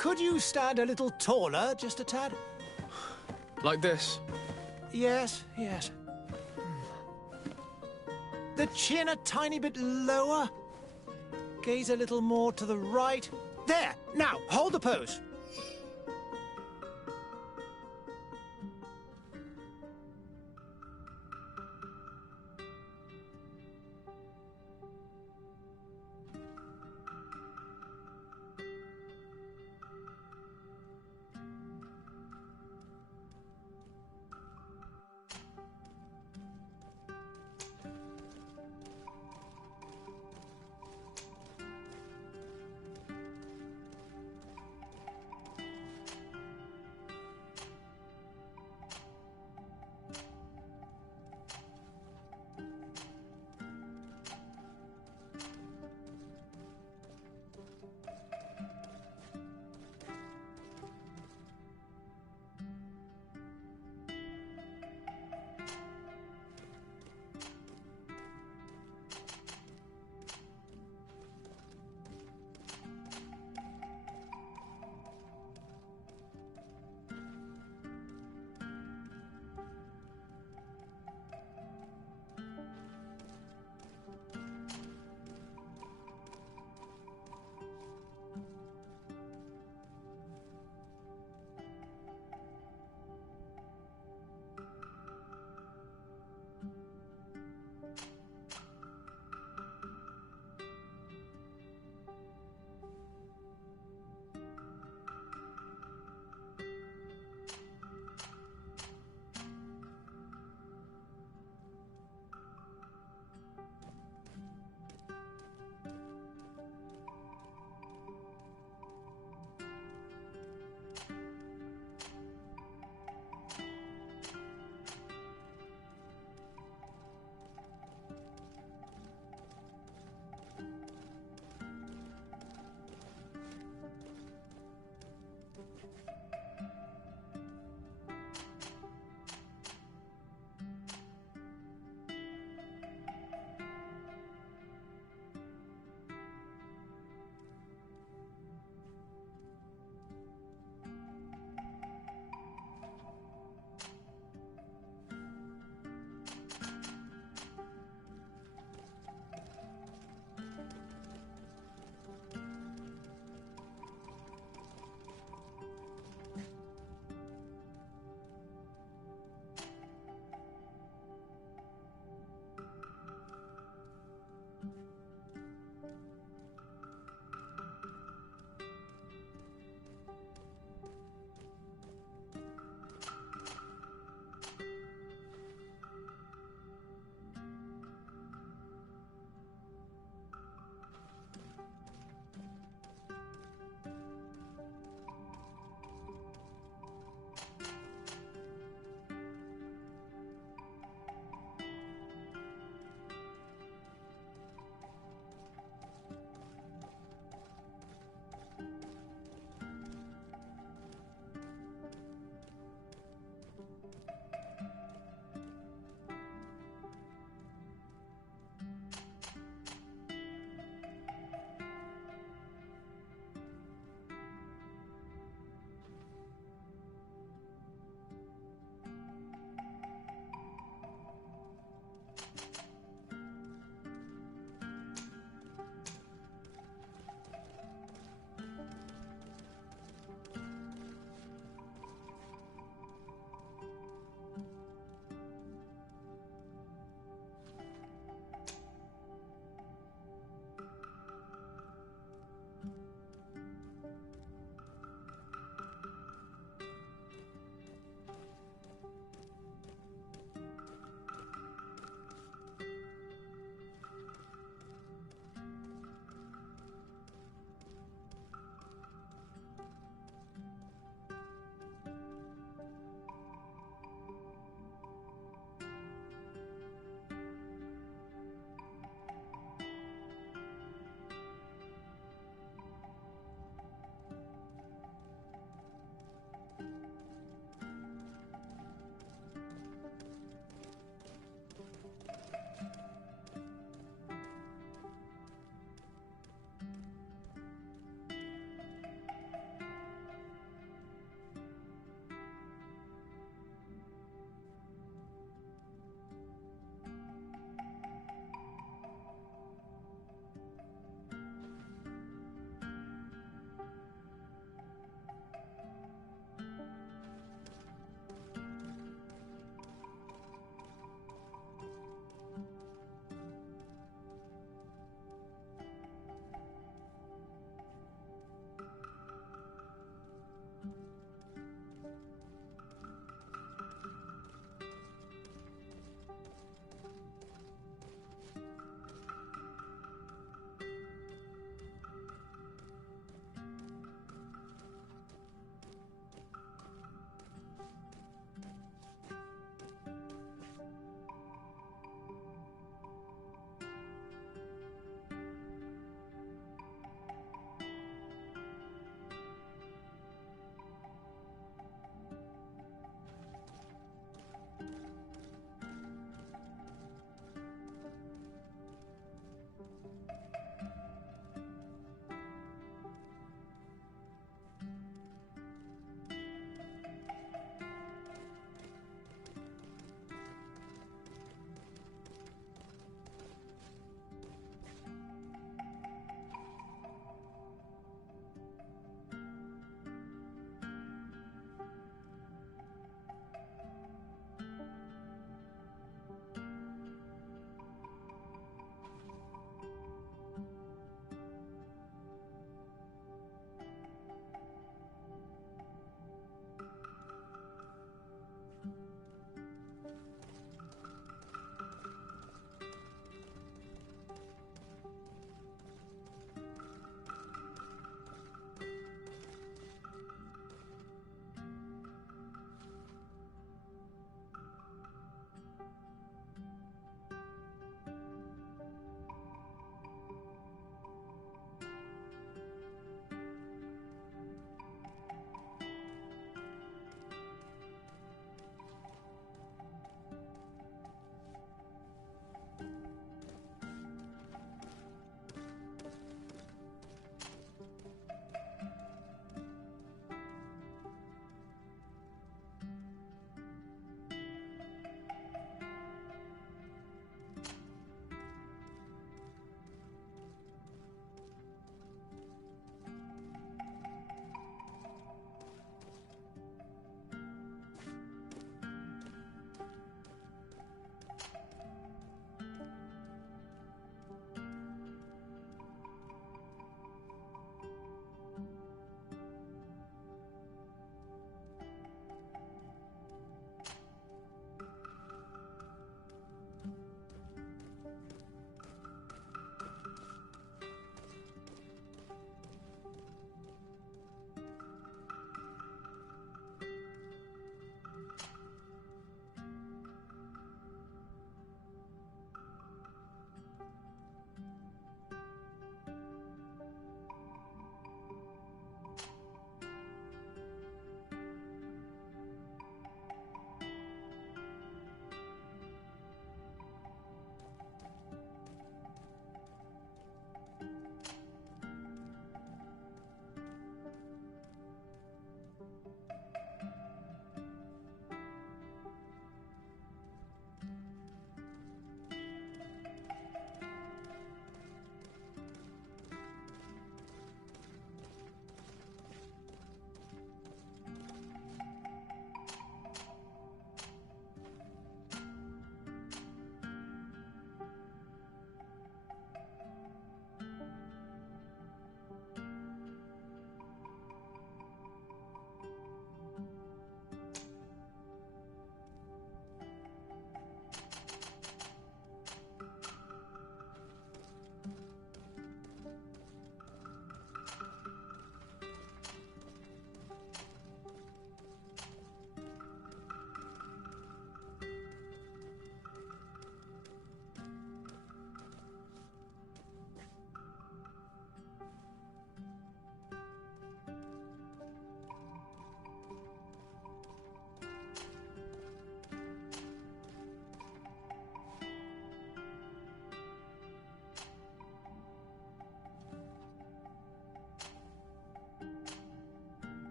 Could you stand a little taller, just a tad? Like this? Yes, yes. The chin a tiny bit lower. Gaze a little more to the right. There! Now, hold the pose.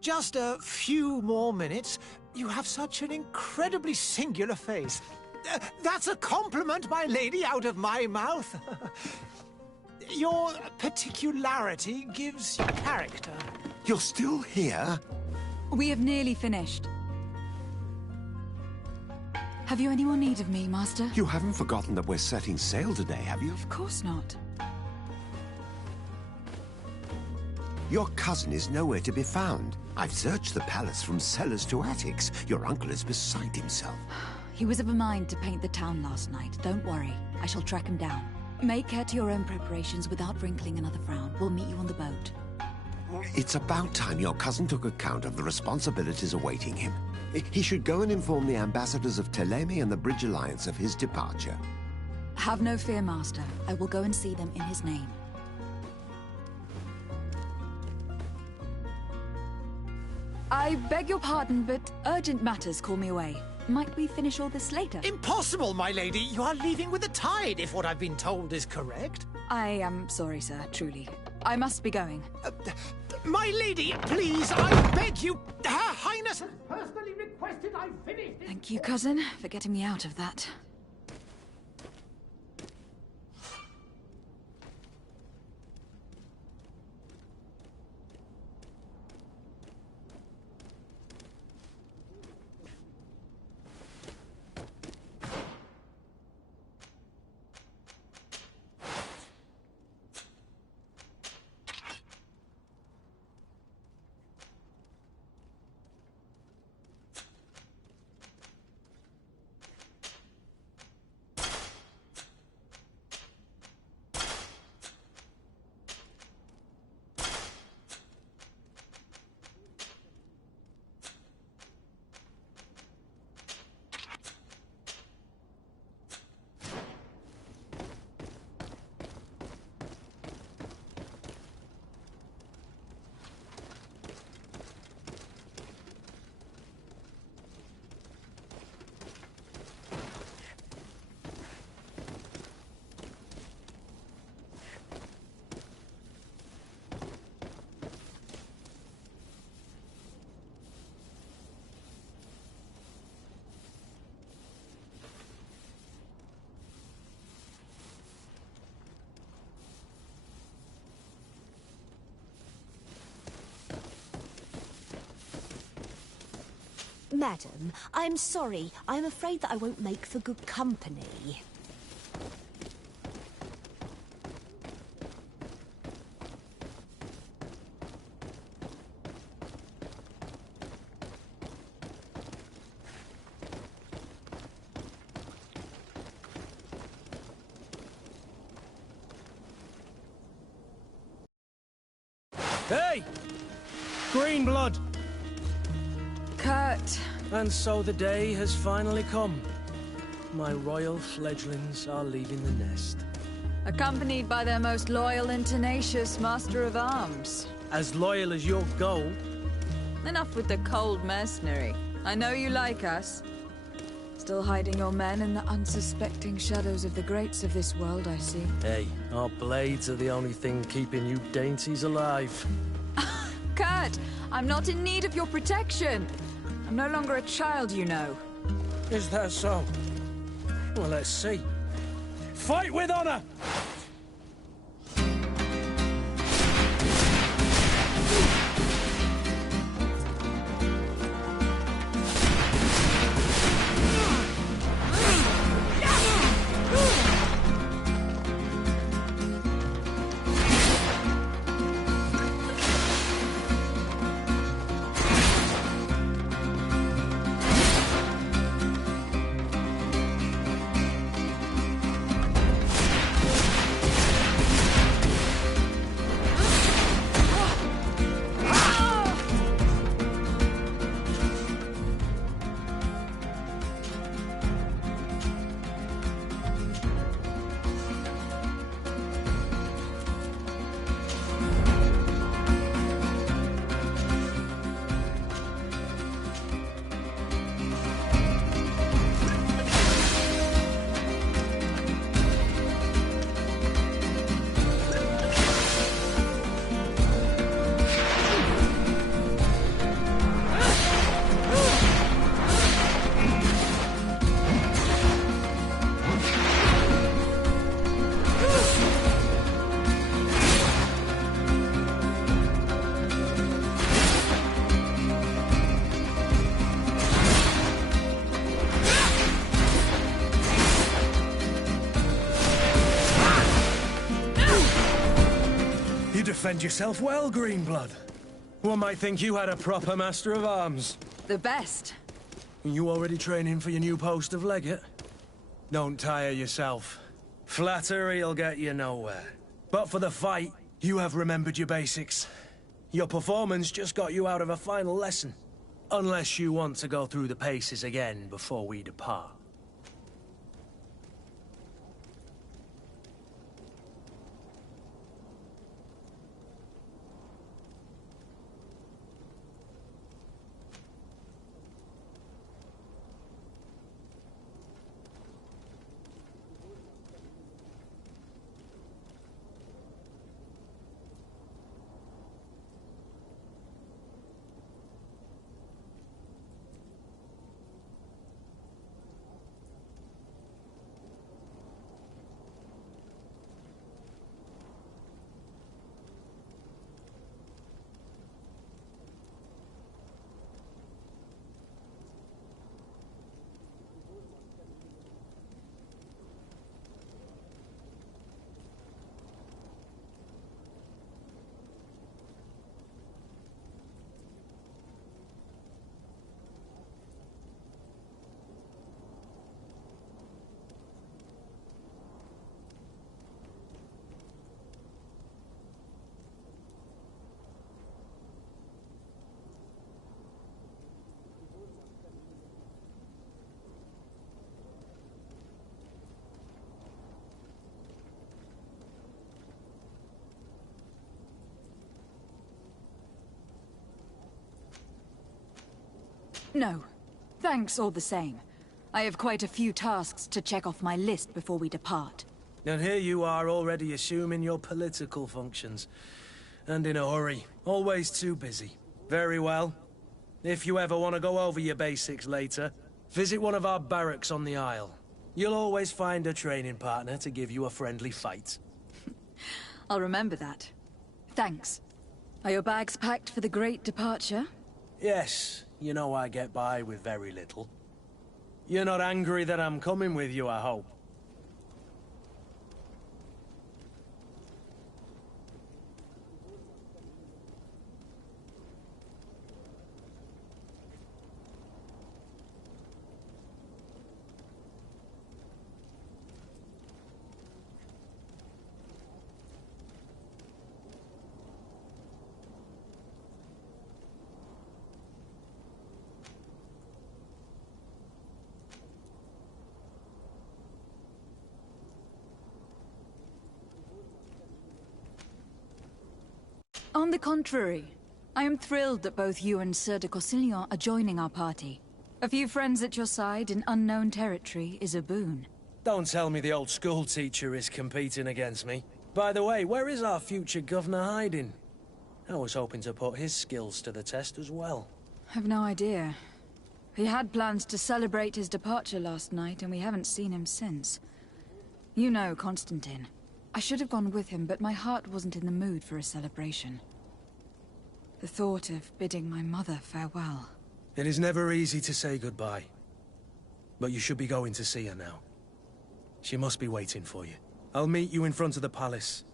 Just a few more minutes. You have such an incredibly singular face. That's a compliment, my lady, out of my mouth. Your particularity gives you character. You're still here? We have nearly finished. Have you any more need of me, Master? You haven't forgotten that we're setting sail today, have you? Of course not. Your cousin is nowhere to be found. I've searched the palace from cellars to attics. Your uncle is beside himself. He was of a mind to paint the town last night. Don't worry. I shall track him down. Make care to your own preparations without wrinkling another frown. We'll meet you on the boat. It's about time your cousin took account of the responsibilities awaiting him. He should go and inform the ambassadors of Telemi and the Bridge Alliance of his departure. Have no fear, Master. I will go and see them in his name. I beg your pardon, but urgent matters call me away. Might we finish all this later? Impossible, my lady. You are leaving with the tide, if what I've been told is correct. I am sorry, sir, truly. I must be going. My lady, please, I beg you. Her Highness has personally requested I finish this. Thank you, cousin, for getting me out of that. Madam, I'm sorry. I'm afraid that I won't make for good company. Hey! Green blood! Kurt. And so the day has finally come. My royal fledglings are leaving the nest. Accompanied by their most loyal and tenacious Master of Arms. As loyal as your gold. Enough with the cold mercenary. I know you like us. Still hiding your men in the unsuspecting shadows of the greats of this world, I see. Hey, our blades are the only thing keeping you dainties alive. Kurt, I'm not in need of your protection. I'm no longer a child, you know. Is that so? Well, let's see. Fight with honor! You defend yourself well, Greenblood. One might think you had a proper master of arms. The best. You already training for your new post of legate? Don't tire yourself. Flattery'll get you nowhere. But for the fight, you have remembered your basics. Your performance just got you out of a final lesson. Unless you want to go through the paces again before we depart. No. Thanks all the same. I have quite a few tasks to check off my list before we depart. And here you are already assuming your political functions. And in a hurry. Always too busy. Very well. If you ever want to go over your basics later, visit one of our barracks on the Isle. You'll always find a training partner to give you a friendly fight. I'll remember that. Thanks. Are your bags packed for the great departure? Yes, you know I get by with very little. You're not angry that I'm coming with you, I hope. On the contrary, I am thrilled that both you and Sir de Corsillon are joining our party. A few friends at your side in unknown territory is a boon. Don't tell me the old school teacher is competing against me. By the way, where is our future governor hiding? I was hoping to put his skills to the test as well. I've no idea. He had plans to celebrate his departure last night, and we haven't seen him since. You know Constantine. I should have gone with him, but my heart wasn't in the mood for a celebration. The thought of bidding my mother farewell. It is never easy to say goodbye. But you should be going to see her now. She must be waiting for you. I'll meet you in front of the palace.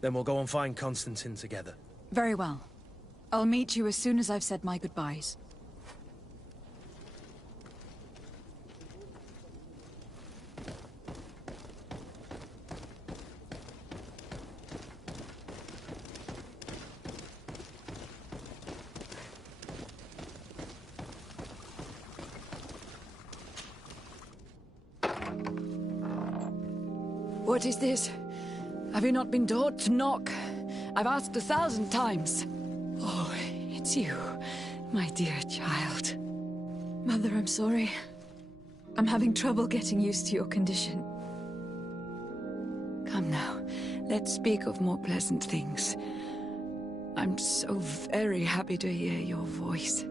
Then we'll go and find Constantine together. Very well. I'll meet you as soon as I've said my goodbyes. What is this? Have you not been taught to knock? I've asked 1,000 times. Oh, it's you, my dear child. Mother, I'm sorry. I'm having trouble getting used to your condition. Come now, let's speak of more pleasant things. I'm so very happy to hear your voice.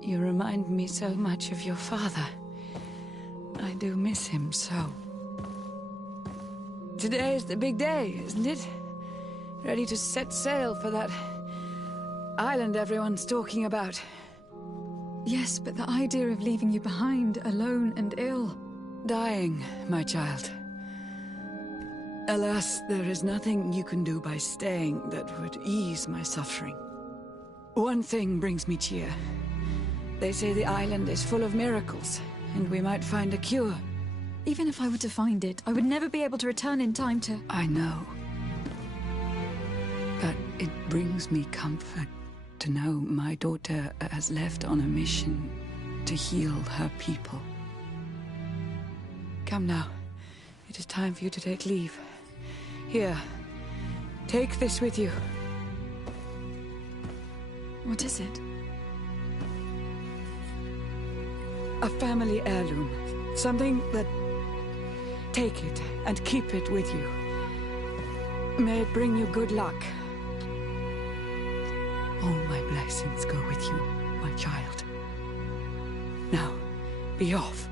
You remind me so much of your father. I do miss him so. Today is the big day, isn't it? Ready to set sail for that island everyone's talking about. Yes, but the idea of leaving you behind, alone and ill. Dying, my child. Alas, there is nothing you can do by staying that would ease my suffering. One thing brings me cheer. They say the island is full of miracles, and we might find a cure. Even if I were to find it, I would never be able to return in time to... I know. But it brings me comfort to know my daughter has left on a mission to heal her people. Come now. It is time for you to take leave. Here, take this with you. What is it? A family heirloom. Something that... Take it and keep it with you. May it bring you good luck. All my blessings go with you, my child. Now, be off.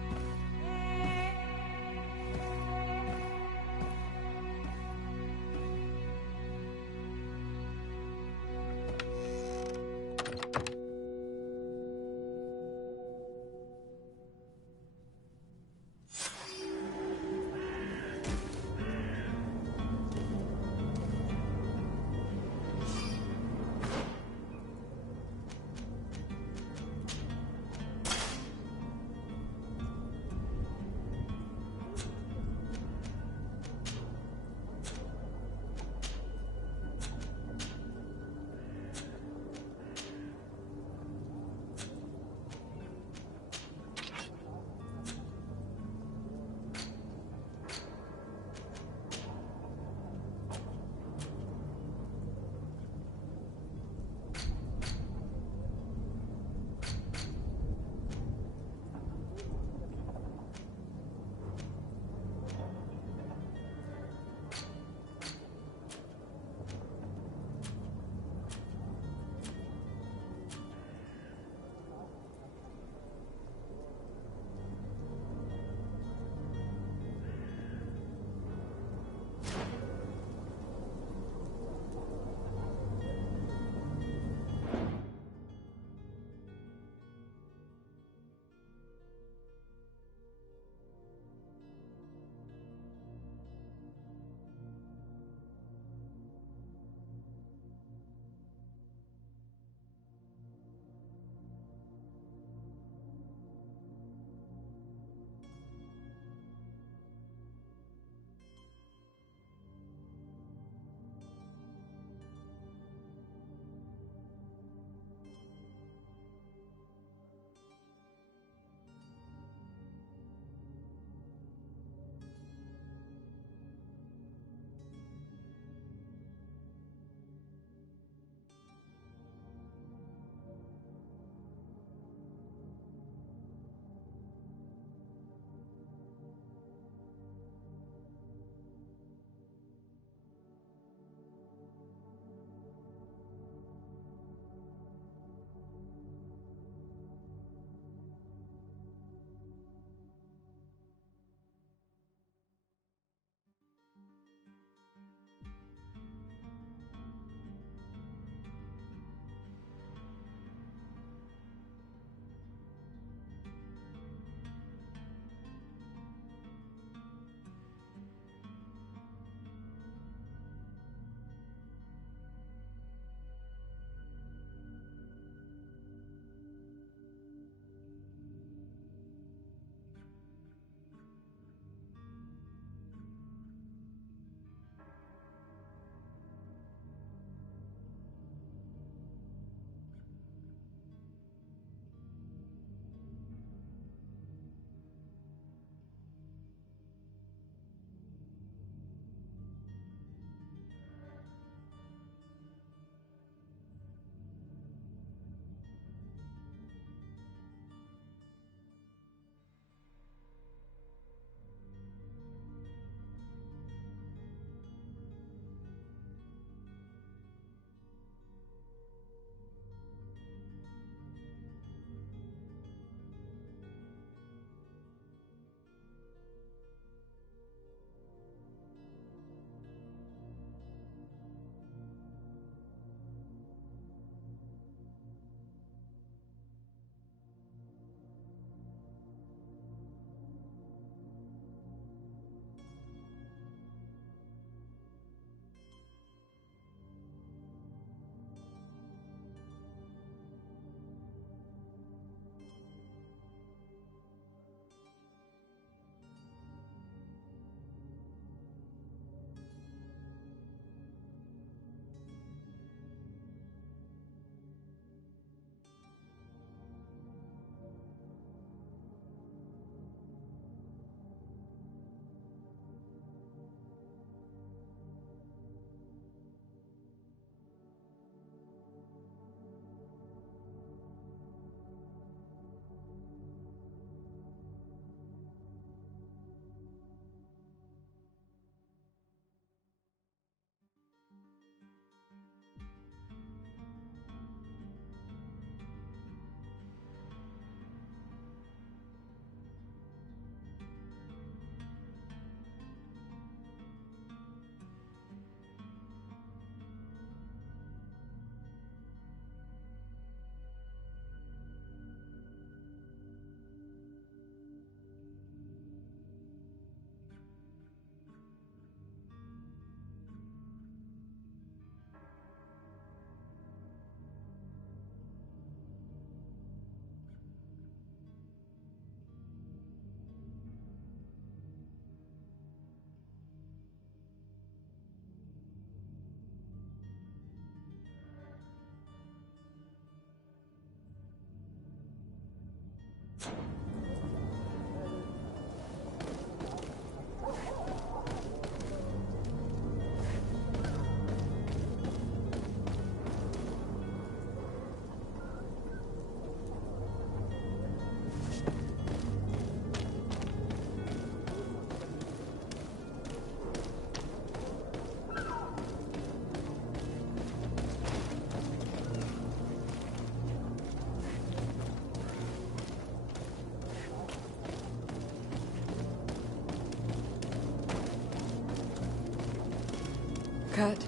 Kurt.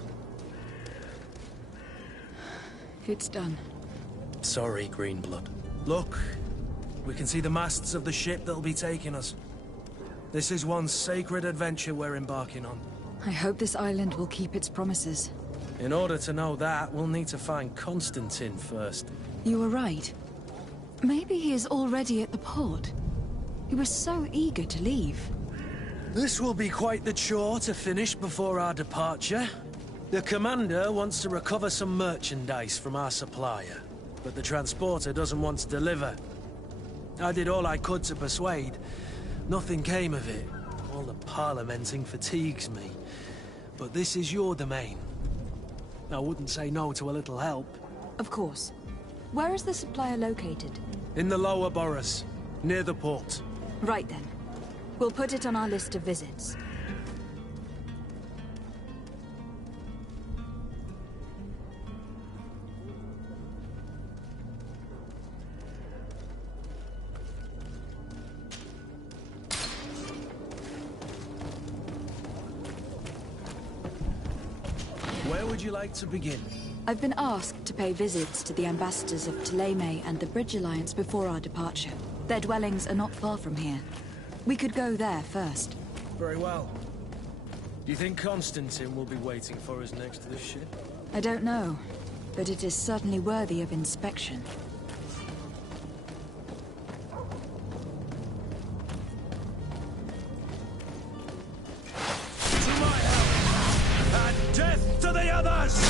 It's done. Sorry, Greenblood. Look, we can see the masts of the ship that'll be taking us. This is one sacred adventure we're embarking on. I hope this island will keep its promises. In order to know that, we'll need to find Constantine first. You were right. Maybe he is already at the port. He was so eager to leave. This will be quite the chore to finish before our departure. The commander wants to recover some merchandise from our supplier, but the transporter doesn't want to deliver. I did all I could to persuade. Nothing came of it. All the parliamenting fatigues me. But this is your domain. I wouldn't say no to a little help. Of course. Where is the supplier located? In the lower boroughs, near the port. Right then. We'll put it on our list of visits. Where would you like to begin? I've been asked to pay visits to the ambassadors of Thélème and the Bridge Alliance before our departure. Their dwellings are not far from here. We could go there first. Very well. Do you think Constantine will be waiting for us next to the ship? I don't know, but it is certainly worthy of inspection. To my help! And death to the others!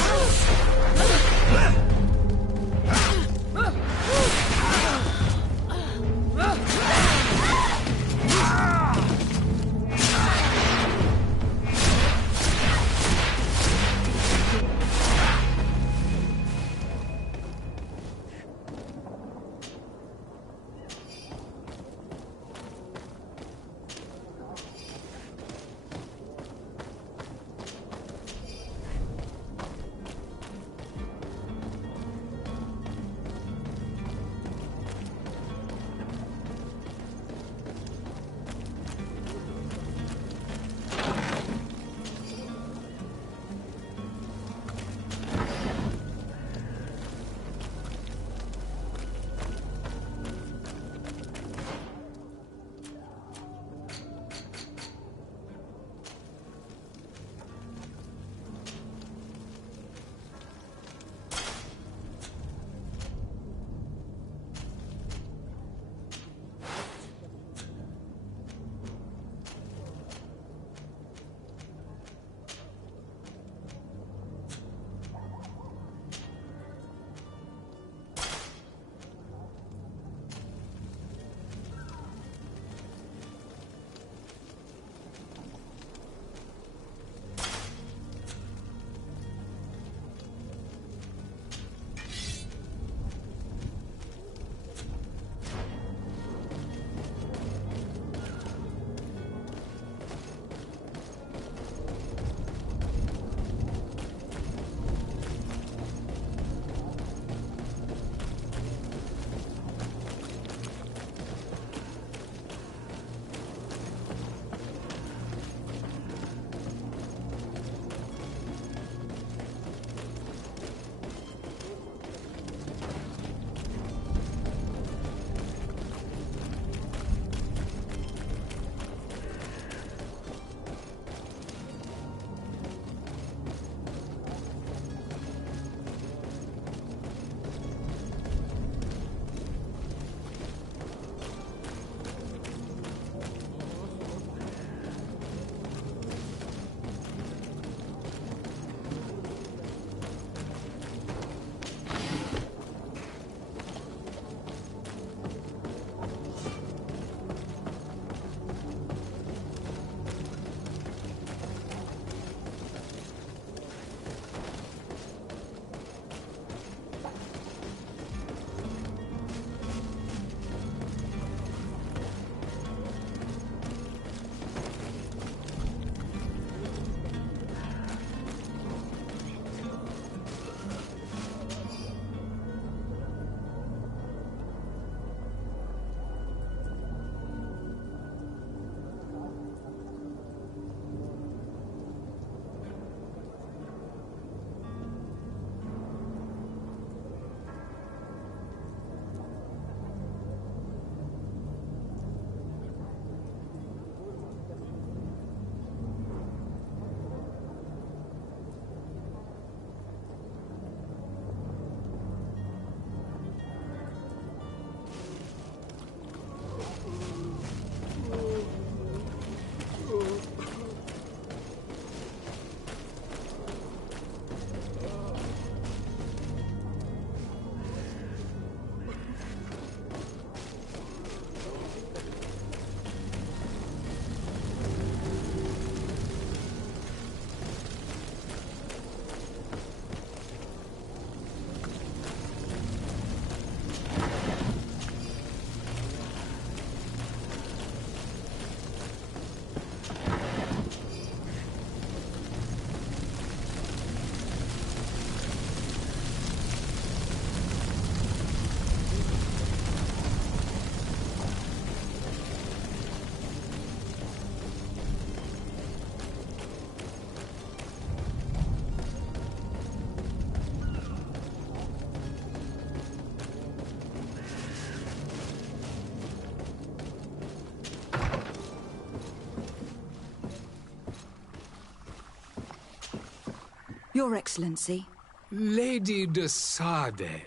Your Excellency. Lady de Sade,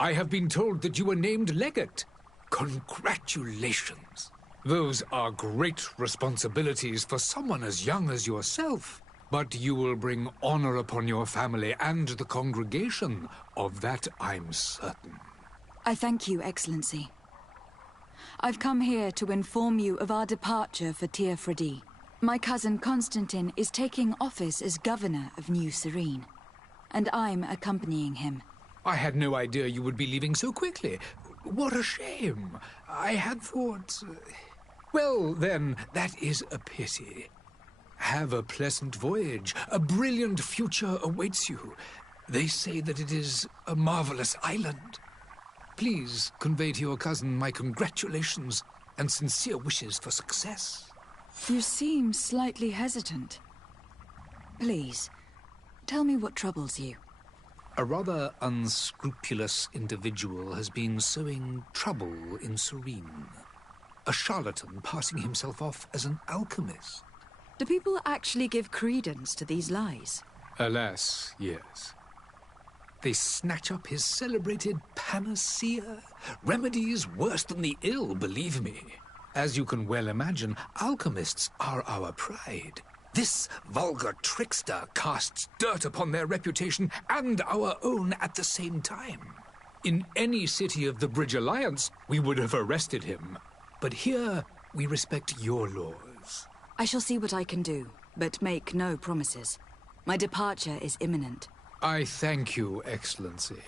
I have been told that you were named legate. Congratulations. Those are great responsibilities for someone as young as yourself. But you will bring honor upon your family and the congregation. Of that, I'm certain. I thank you, Excellency. I've come here to inform you of our departure for Tir-Fredi. My cousin Constantine is taking office as governor of New Serene, and I'm accompanying him. I had no idea you would be leaving so quickly. What a shame. I had thought... Well, then, that is a pity. Have a pleasant voyage. A brilliant future awaits you. They say that it is a marvelous island. Please convey to your cousin my congratulations and sincere wishes for success. You seem slightly hesitant. Please, tell me what troubles you. A rather unscrupulous individual has been sowing trouble in Serene. A charlatan passing himself off as an alchemist. Do people actually give credence to these lies? Alas, yes. They snatch up his celebrated panacea. Remedies worse than the ill, believe me. As you can well imagine, alchemists are our pride. This vulgar trickster casts dirt upon their reputation and our own at the same time. In any city of the Bridge Alliance, we would have arrested him. But here, we respect your laws. I shall see what I can do, but make no promises. My departure is imminent. I thank you, Excellency.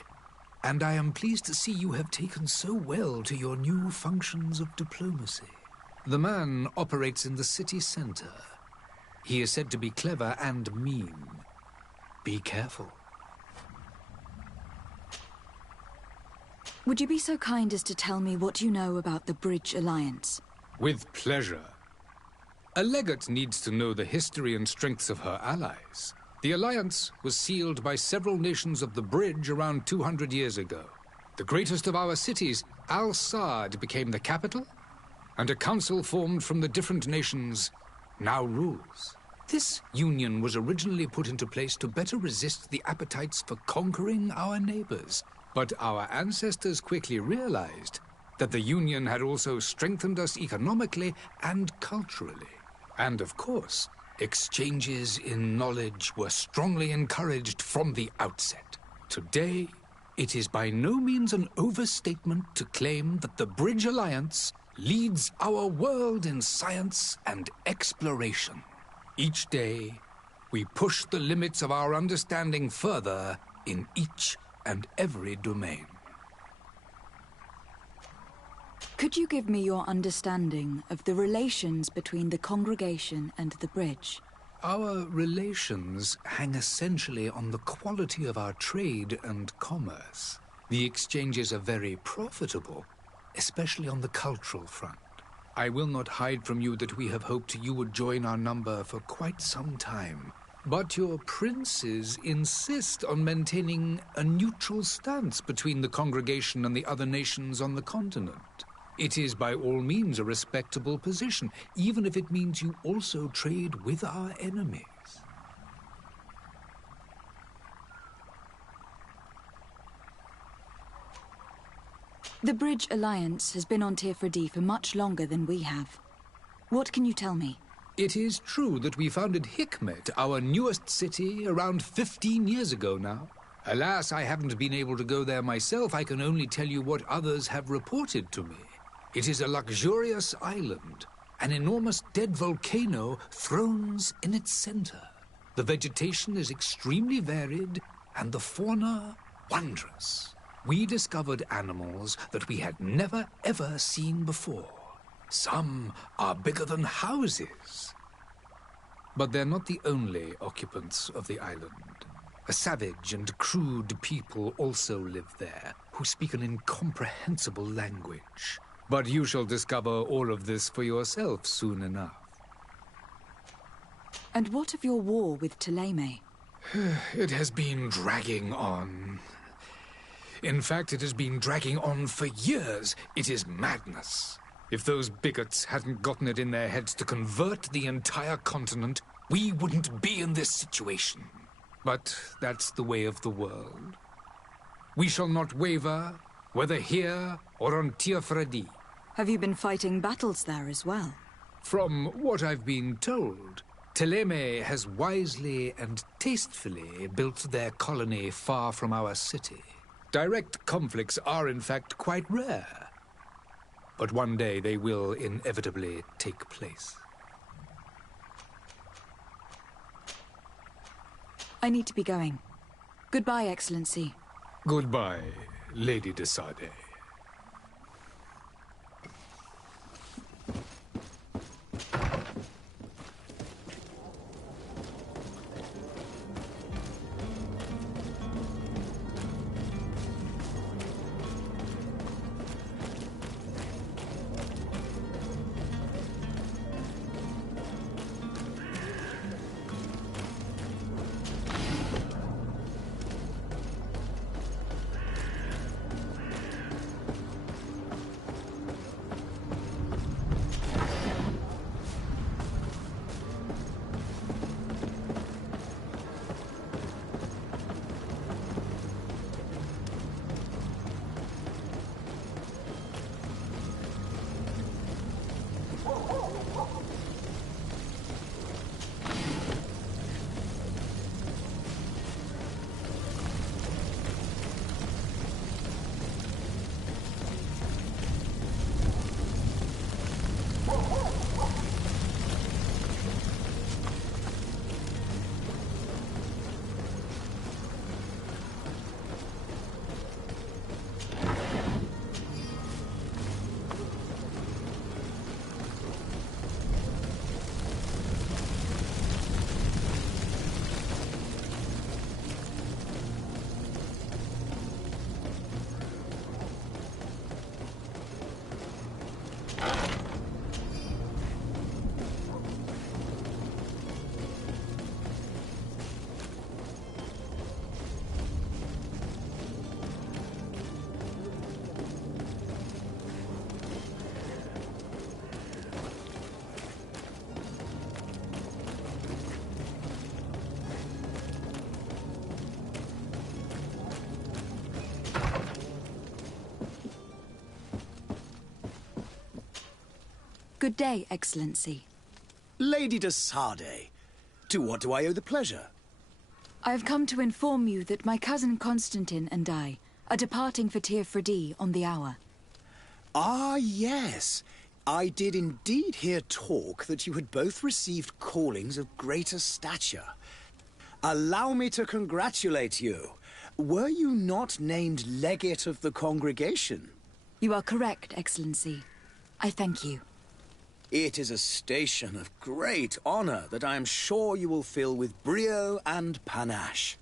And I am pleased to see you have taken so well to your new functions of diplomacy. The man operates in the city center. He is said to be clever and mean. Be careful. Would you be so kind as to tell me what you know about the Bridge Alliance? With pleasure. A legate needs to know the history and strengths of her allies. The alliance was sealed by several nations of the Bridge around 200 years ago. The greatest of our cities, Al-Saad, became the capital, and a council formed from the different nations now rules. This union was originally put into place to better resist the appetites for conquering our neighbors. But our ancestors quickly realized that the union had also strengthened us economically and culturally. And of course, exchanges in knowledge were strongly encouraged from the outset. Today, it is by no means an overstatement to claim that the Bridge Alliance leads our world in science and exploration. Each day, we push the limits of our understanding further in each and every domain. Could you give me your understanding of the relations between the congregation and the Bridge? Our relations hang essentially on the quality of our trade and commerce. The exchanges are very profitable, especially on the cultural front. I will not hide from you that we have hoped you would join our number for quite some time. But your princes insist on maintaining a neutral stance between the congregation and the other nations on the continent. It is by all means a respectable position, even if it means you also trade with our enemies. The Bridge Alliance has been on Tir-Fredi for much longer than we have. What can you tell me? It is true that we founded Hikmet, our newest city, around 15 years ago now. Alas, I haven't been able to go there myself. I can only tell you what others have reported to me. It is a luxurious island. An enormous dead volcano thrones in its center. The vegetation is extremely varied, and the fauna wondrous. We discovered animals that we had never ever seen before. Some are bigger than houses. But they're not the only occupants of the island. A savage and crude people also live there, who speak an incomprehensible language. But you shall discover all of this for yourself soon enough. And what of your war with Thélème? It has been dragging on. In fact, it has been dragging on for years. It is madness. If those bigots hadn't gotten it in their heads to convert the entire continent, we wouldn't be in this situation. But that's the way of the world. We shall not waver, whether here or on Tir-Fredi. Have you been fighting battles there as well? From what I've been told, Thélème has wisely and tastefully built their colony far from our city. Direct conflicts are in fact quite rare. But one day they will inevitably take place. I need to be going. Goodbye, Excellency. Goodbye, Lady de Sardet. Good day, Excellency. Lady de Sardet, to what do I owe the pleasure? I have come to inform you that my cousin Constantine and I are departing for Tir-Fredi on the hour. Ah, yes. I did indeed hear talk that you had both received callings of greater stature. Allow me to congratulate you. Were you not named legate of the congregation? You are correct, Excellency. I thank you. It is a station of great honor that I am sure you will fill with brio and panache.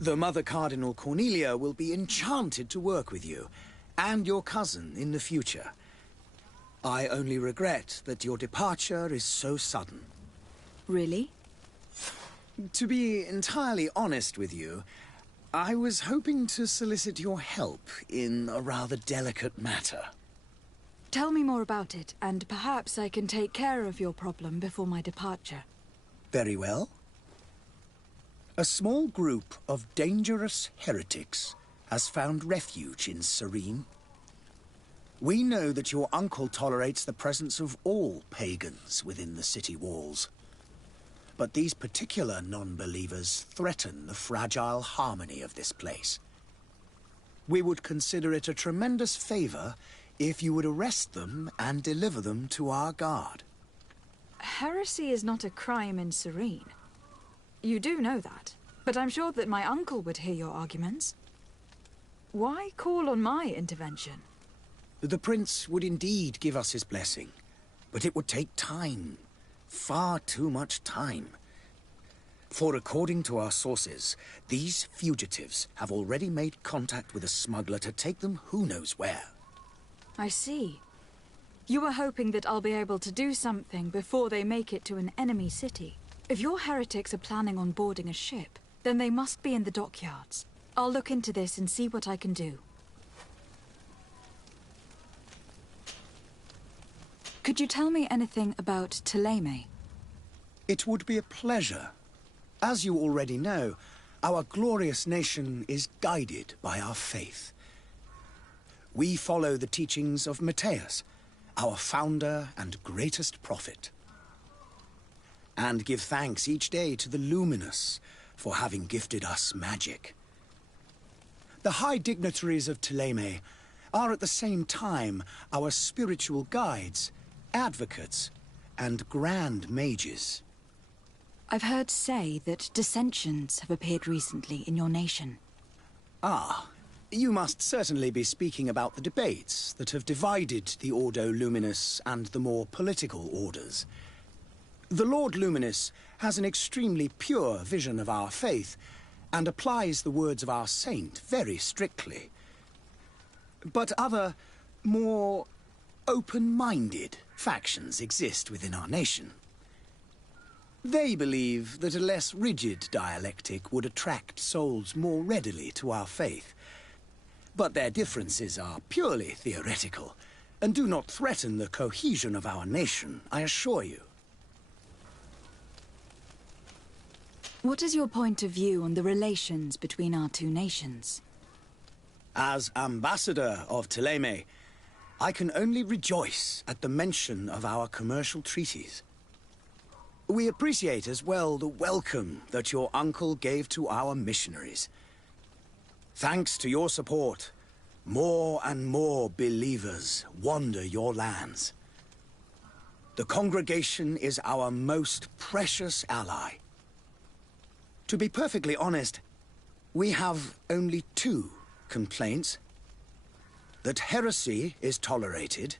The Mother Cardinal Cornelia will be enchanted to work with you, and your cousin in the future. I only regret that your departure is so sudden. Really? To be entirely honest with you, I was hoping to solicit your help in a rather delicate matter. Tell me more about it, and perhaps I can take care of your problem before my departure. Very well. A small group of dangerous heretics has found refuge in Serene. We know that your uncle tolerates the presence of all pagans within the city walls. But these particular non-believers threaten the fragile harmony of this place. We would consider it a tremendous favor if you would arrest them and deliver them to our guard. Heresy is not a crime in Serene. You do know that, but I'm sure that my uncle would hear your arguments. Why call on my intervention? The prince would indeed give us his blessing, but it would take time. Far too much time. For according to our sources, these fugitives have already made contact with a smuggler to take them who knows where. I see. You were hoping that I'll be able to do something before they make it to an enemy city. If your heretics are planning on boarding a ship, then they must be in the dockyards. I'll look into this and see what I can do. Could you tell me anything about Thélème? It would be a pleasure. As you already know, our glorious nation is guided by our faith. We follow the teachings of Matthias, our founder and greatest prophet, and give thanks each day to the Luminous for having gifted us magic. The high dignitaries of Thélème are at the same time our spiritual guides, advocates, and grand mages. I've heard say that dissensions have appeared recently in your nation. Ah, you must certainly be speaking about the debates that have divided the Ordo Luminous and the more political orders. The Lord Luminous has an extremely pure vision of our faith and applies the words of our saint very strictly. But other, more open-minded factions exist within our nation. They believe that a less rigid dialectic would attract souls more readily to our faith. But their differences are purely theoretical, and do not threaten the cohesion of our nation, I assure you. What is your point of view on the relations between our two nations? As ambassador of Thélème, I can only rejoice at the mention of our commercial treaties. We appreciate as well the welcome that your uncle gave to our missionaries. Thanks to your support, more and more believers wander your lands. The congregation is our most precious ally. To be perfectly honest, we have only two complaints: that heresy is tolerated,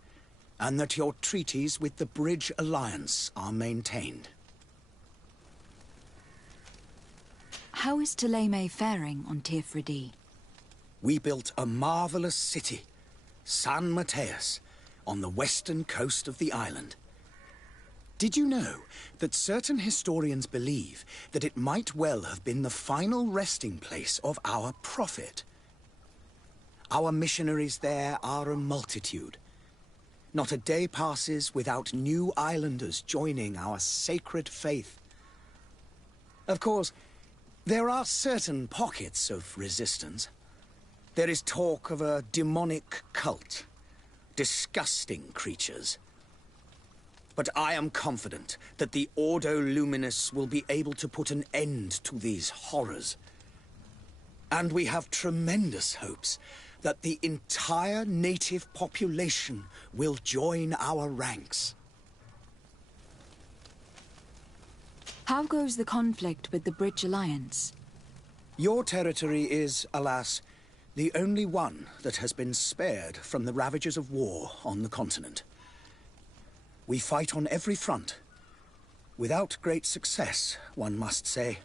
and that your treaties with the Bridge Alliance are maintained. How is Thélème faring on Tirfredi? We built a marvelous city, San Matthias, on the western coast of the island. Did you know that certain historians believe that it might well have been the final resting place of our prophet? Our missionaries there are a multitude. Not a day passes without new islanders joining our sacred faith. Of course, there are certain pockets of resistance. There is talk of a demonic cult, disgusting creatures. But I am confident that the Ordo Luminous will be able to put an end to these horrors. And we have tremendous hopes that the entire native population will join our ranks. How goes the conflict with the Bridge Alliance? Your territory is, alas, the only one that has been spared from the ravages of war on the continent. We fight on every front. Without great success, one must say.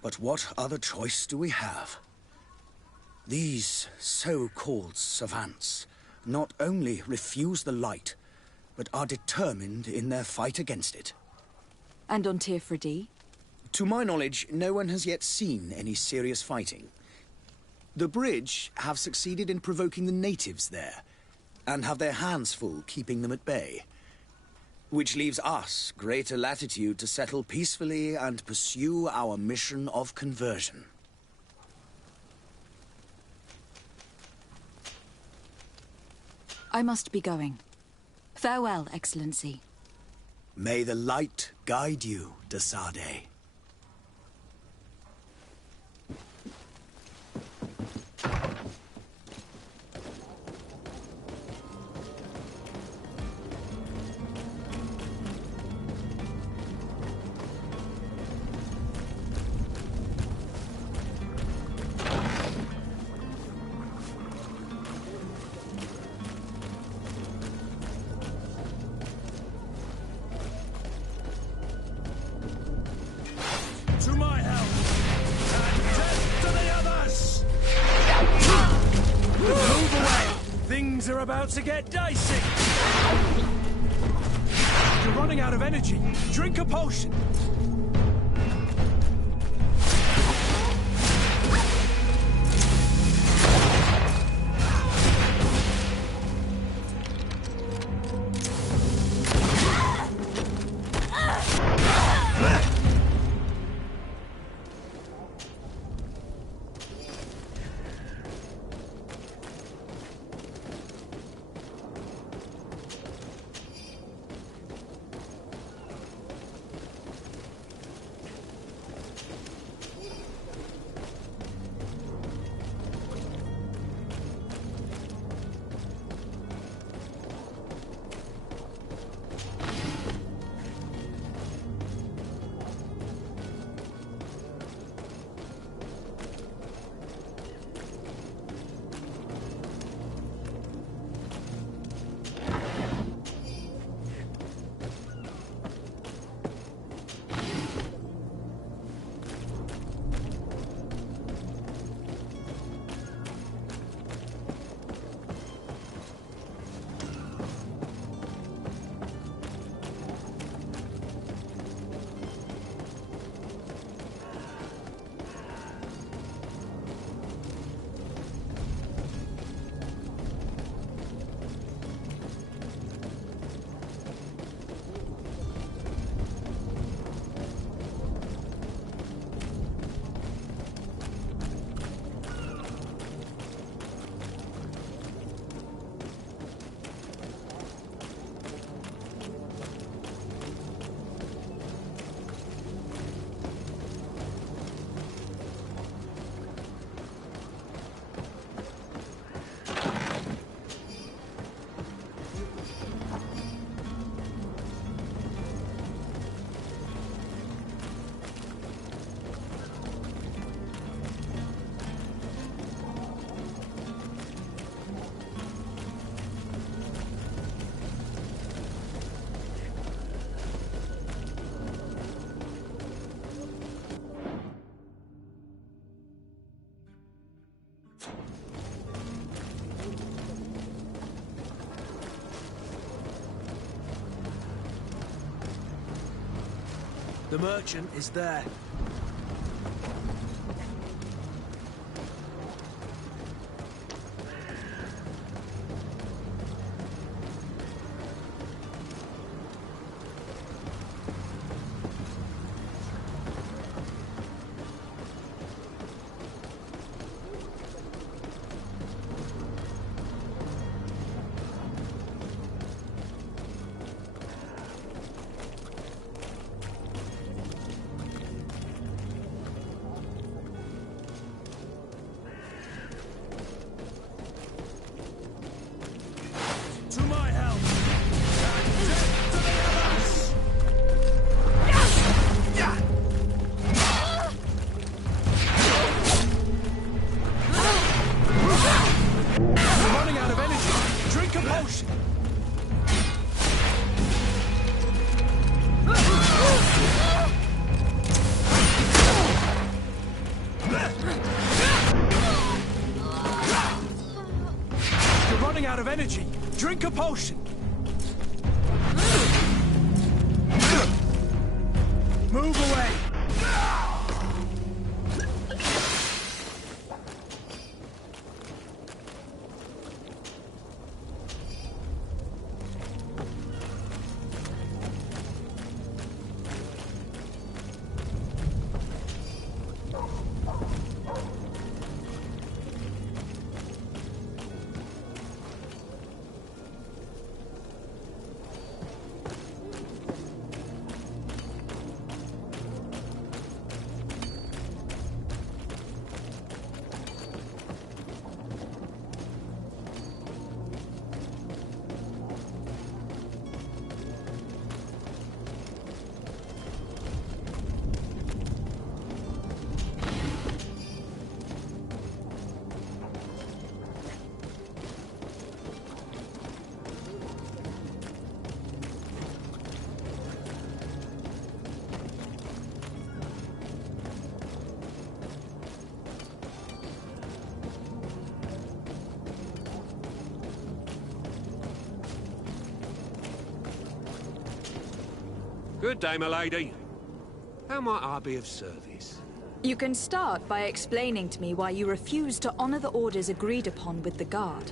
But what other choice do we have? These so-called savants not only refuse the light, but are determined in their fight against it. And on Tirfredi? To my knowledge, no one has yet seen any serious fighting. The Bridge have succeeded in provoking the natives there, and have their hands full keeping them at bay. Which leaves us greater latitude to settle peacefully and pursue our mission of conversion. I must be going. Farewell, Excellency. May the light guide you, de Sade. To my help! And death to the others! Move away! Things are about to get dicey! You're running out of energy. Drink a potion! The merchant is there. To my help! And death to the others! You're running out of energy. Drink a potion. You're running out of energy. Drink a potion. Move away. Good day, my lady. How might I be of service? You can start by explaining to me why you refuse to honor the orders agreed upon with the guard.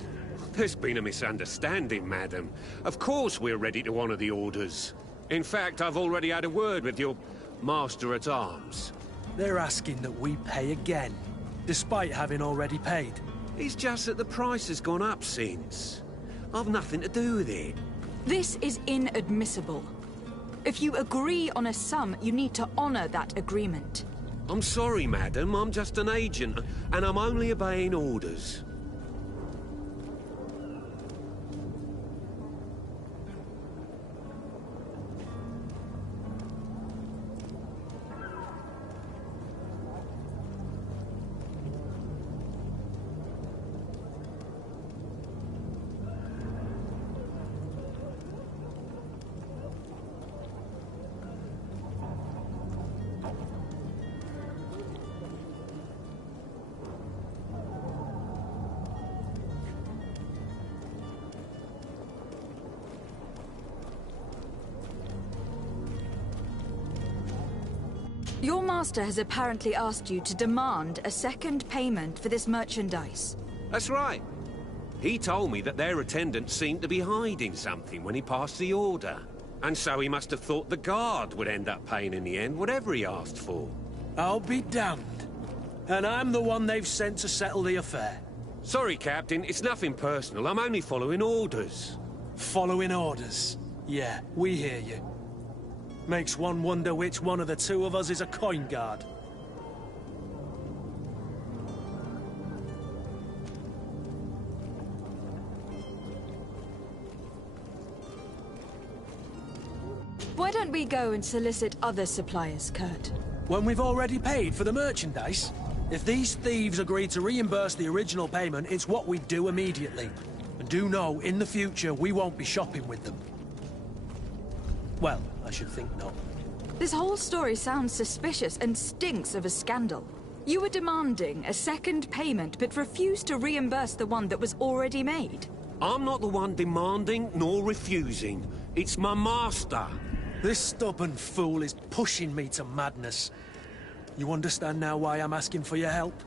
There's been a misunderstanding, madam. Of course we're ready to honor the orders. In fact, I've already had a word with your master-at-arms. They're asking that we pay again, despite having already paid. It's just that the price has gone up since. I've nothing to do with it. This is inadmissible. If you agree on a sum, you need to honor that agreement. I'm sorry, madam. I'm just an agent, and I'm only obeying orders. Your master has apparently asked you to demand a second payment for this merchandise. That's right. He told me that their attendant seemed to be hiding something when he passed the order. And so he must have thought the guard would end up paying in the end, whatever he asked for. I'll be damned. And I'm the one they've sent to settle the affair. Sorry, Captain. It's nothing personal. I'm only following orders. Following orders? Yeah, we hear you. Makes one wonder which one of the two of us is a coin guard. Why don't we go and solicit other suppliers, Kurt? When we've already paid for the merchandise? If these thieves agree to reimburse the original payment, it's what we do immediately. And do know, in the future, we won't be shopping with them. Well, I should think not. This whole story sounds suspicious and stinks of a scandal. You were demanding a second payment, but refused to reimburse the one that was already made. I'm not the one demanding nor refusing. It's my master. This stubborn fool is pushing me to madness. You understand now why I'm asking for your help?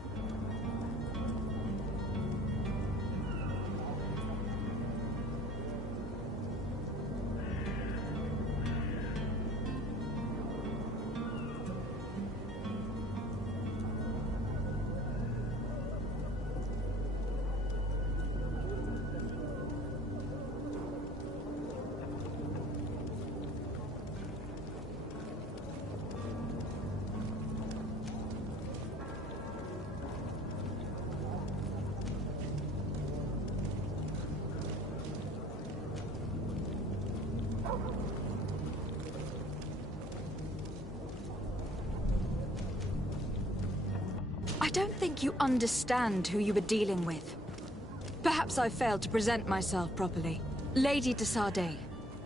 I don't think you understand who you were dealing with. Perhaps I failed to present myself properly. Lady de Sardet,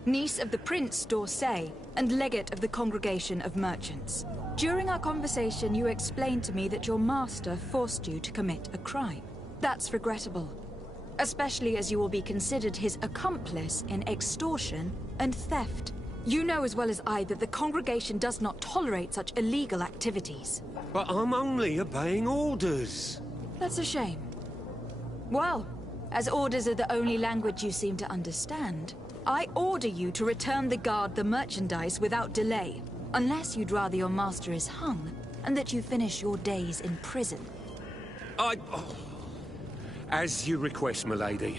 niece of the Prince d'Orsay and legate of the Congregation of Merchants. During our conversation, you explained to me that your master forced you to commit a crime. That's regrettable, especially as you will be considered his accomplice in extortion and theft. You know as well as I that the Congregation does not tolerate such illegal activities. But I'm only obeying orders. That's a shame. Well, as orders are the only language you seem to understand, I order you to return the guard the merchandise without delay, unless you'd rather your master is hung and that you finish your days in prison. As you request, my lady.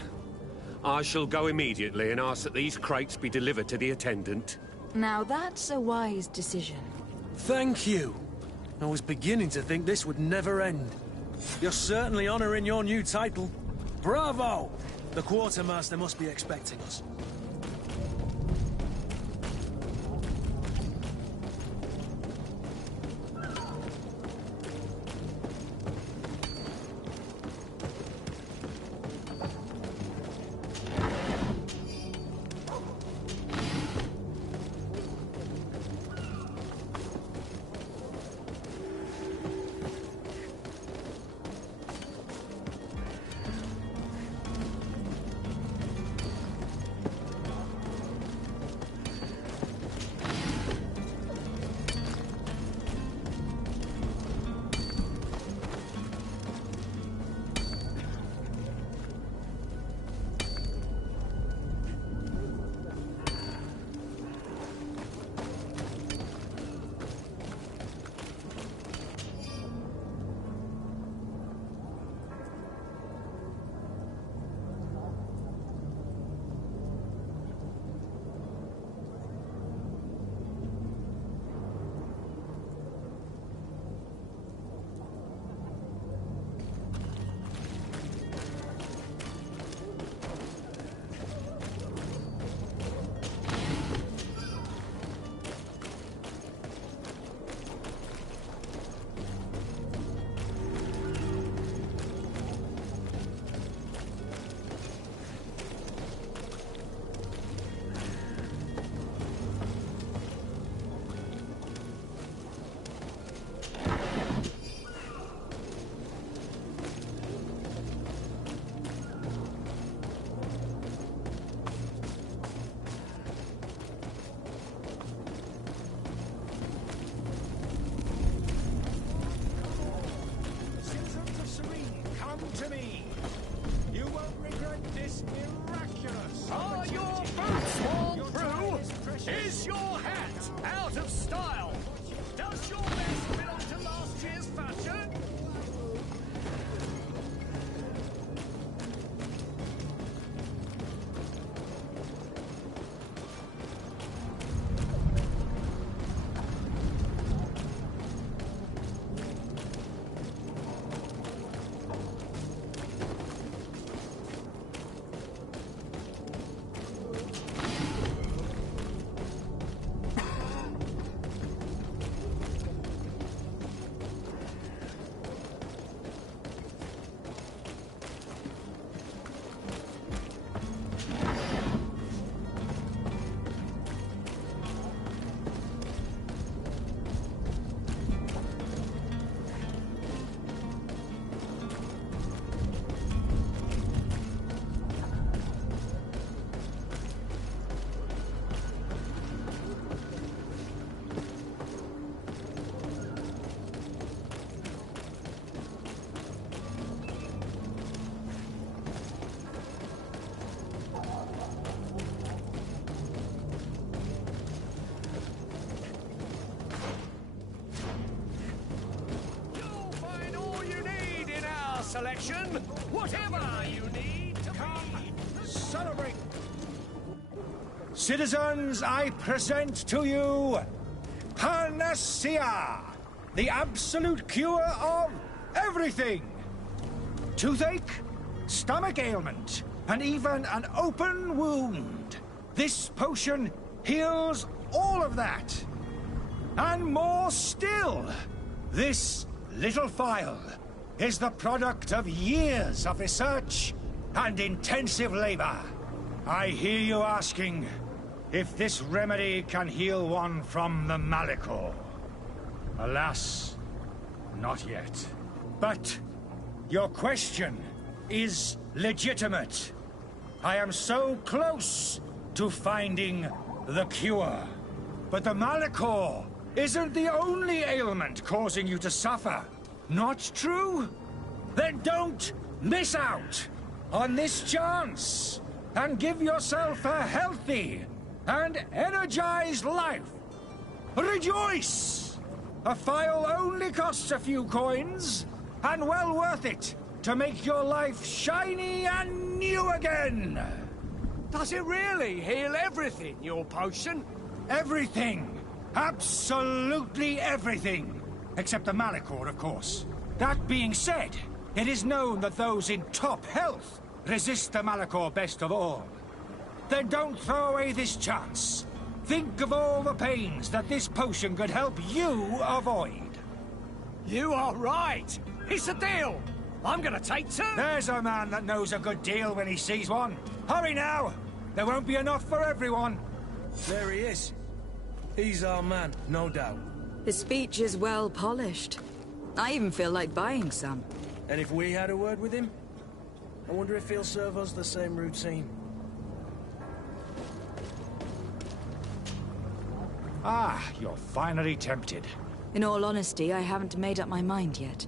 I shall go immediately and ask that these crates be delivered to the attendant. Now that's a wise decision. Thank you. I was beginning to think this would never end. You're certainly honoring your new title. Bravo! The quartermaster must be expecting us. selection. Whatever you need to come, celebrate. Citizens, I present to you Panacea, the absolute cure of everything. Toothache, stomach ailment, and even an open wound. This potion heals all of that. And more still. This little phial is the product of years of research and intensive labor. I hear you asking if this remedy can heal one from the Malachor. Alas, not yet. But your question is legitimate. I am so close to finding the cure. But the Malachor isn't the only ailment causing you to suffer. Not true? Then don't miss out on this chance and give yourself a healthy and energized life. Rejoice! A phial only costs a few coins, and well worth it to make your life shiny and new again. Does it really heal everything, your potion? Everything. Absolutely everything. Except the Malachor, of course. That being said, it is known that those in top health resist the Malachor best of all. Then don't throw away this chance. Think of all the pains that this potion could help you avoid. You are right. It's a deal. I'm gonna take two. There's a man that knows a good deal when he sees one. Hurry now. There won't be enough for everyone. There he is. He's our man, no doubt. His speech is well polished. I even feel like buying some. And if we had a word with him? I wonder if he'll serve us the same routine. Ah, you're finally tempted. In all honesty, I haven't made up my mind yet.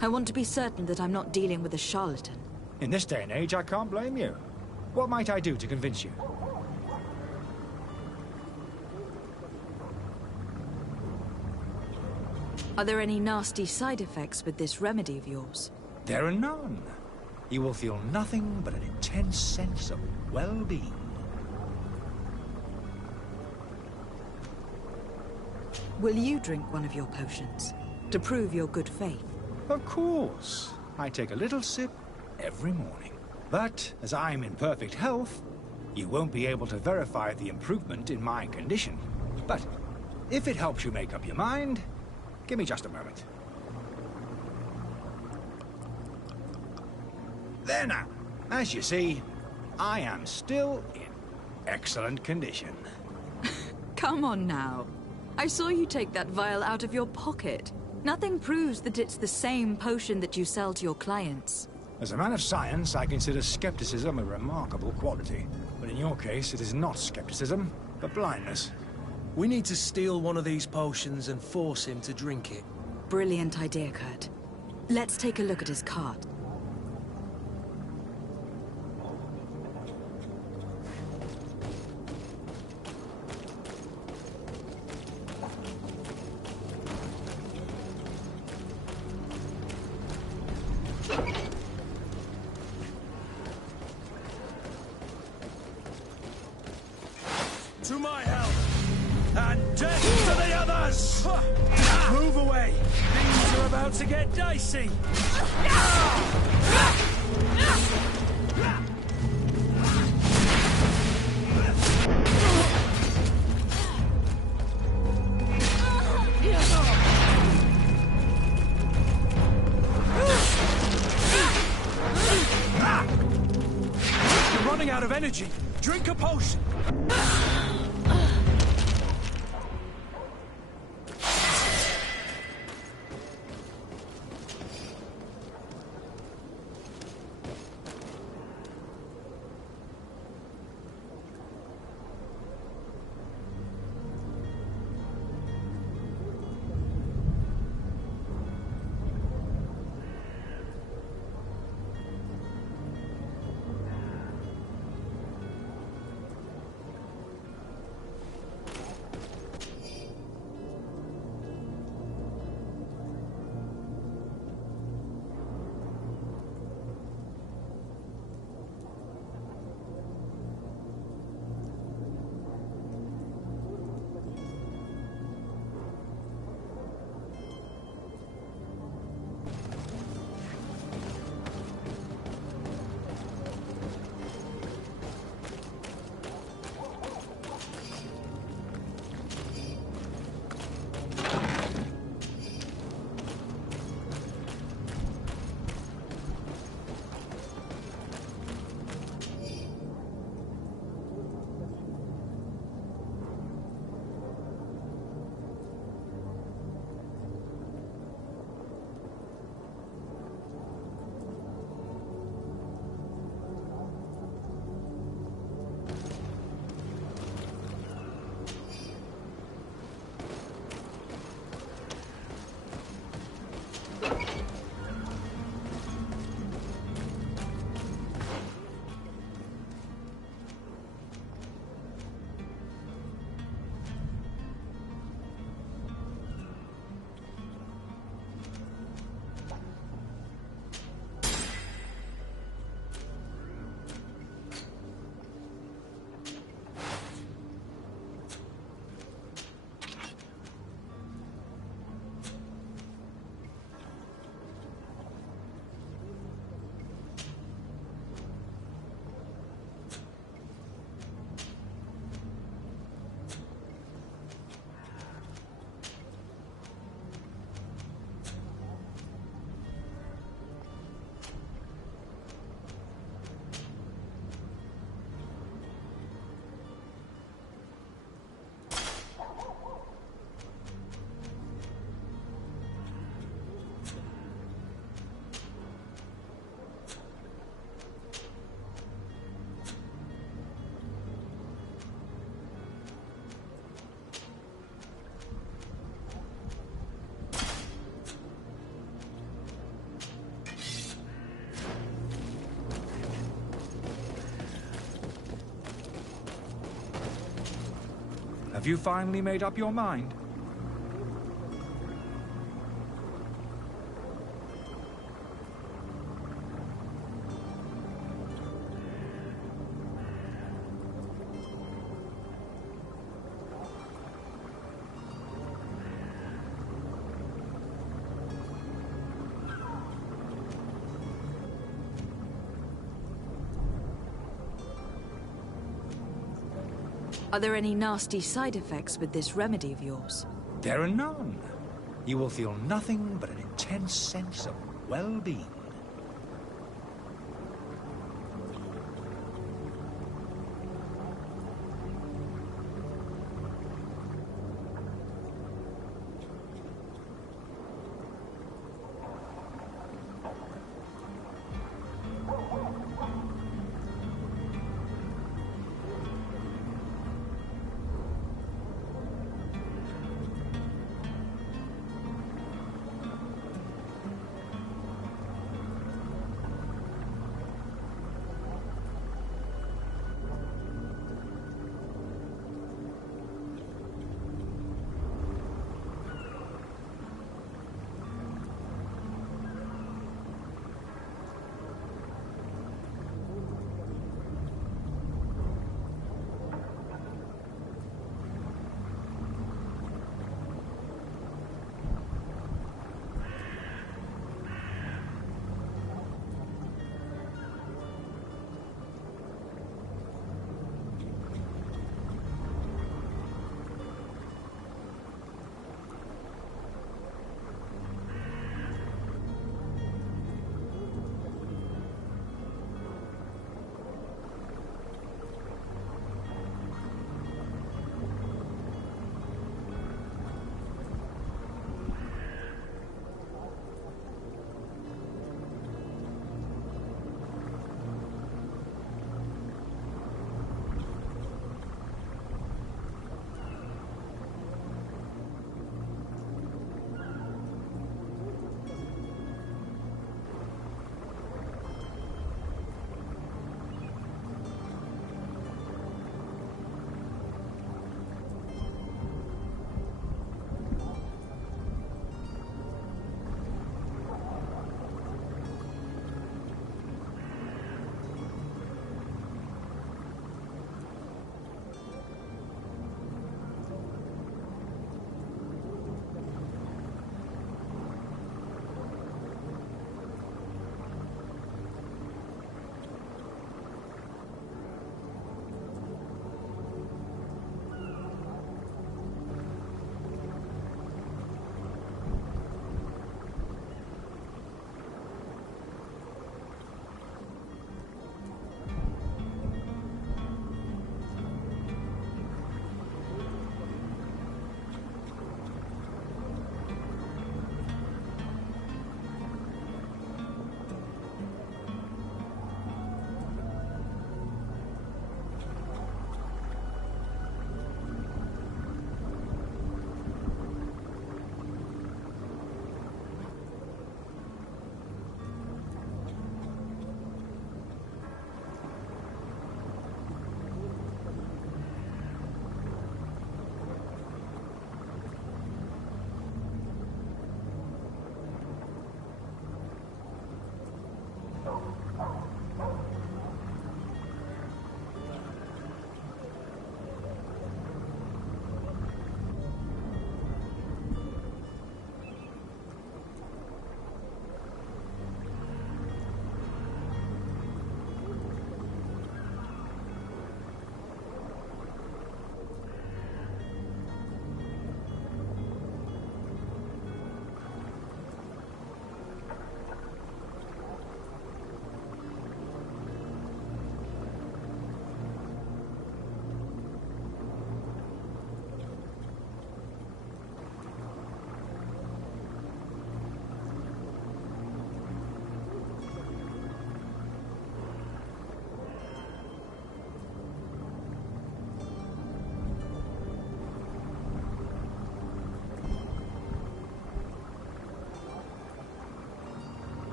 I want to be certain that I'm not dealing with a charlatan. In this day and age, I can't blame you. What might I do to convince you? Are there any nasty side effects with this remedy of yours? There are none. You will feel nothing but an intense sense of well-being. Will you drink one of your potions, to prove your good faith? Of course. I take a little sip every morning. But, as I'm in perfect health, you won't be able to verify the improvement in my condition. But, if it helps you make up your mind, give me just a moment. There now. As you see, I am still in excellent condition. Come on now. I saw you take that vial out of your pocket. Nothing proves that it's the same potion that you sell to your clients. As a man of science, I consider skepticism a remarkable quality. But in your case, it is not skepticism, but blindness. We need to steal one of these potions and force him to drink it. Brilliant idea, Kurt. Let's take a look at his cart. To my help! And death to the others! Move away! Things are about to get dicey! You're running out of energy! Drink a potion! Have you finally made up your mind? Are there any nasty side effects with this remedy of yours? There are none. You will feel nothing but an intense sense of well-being.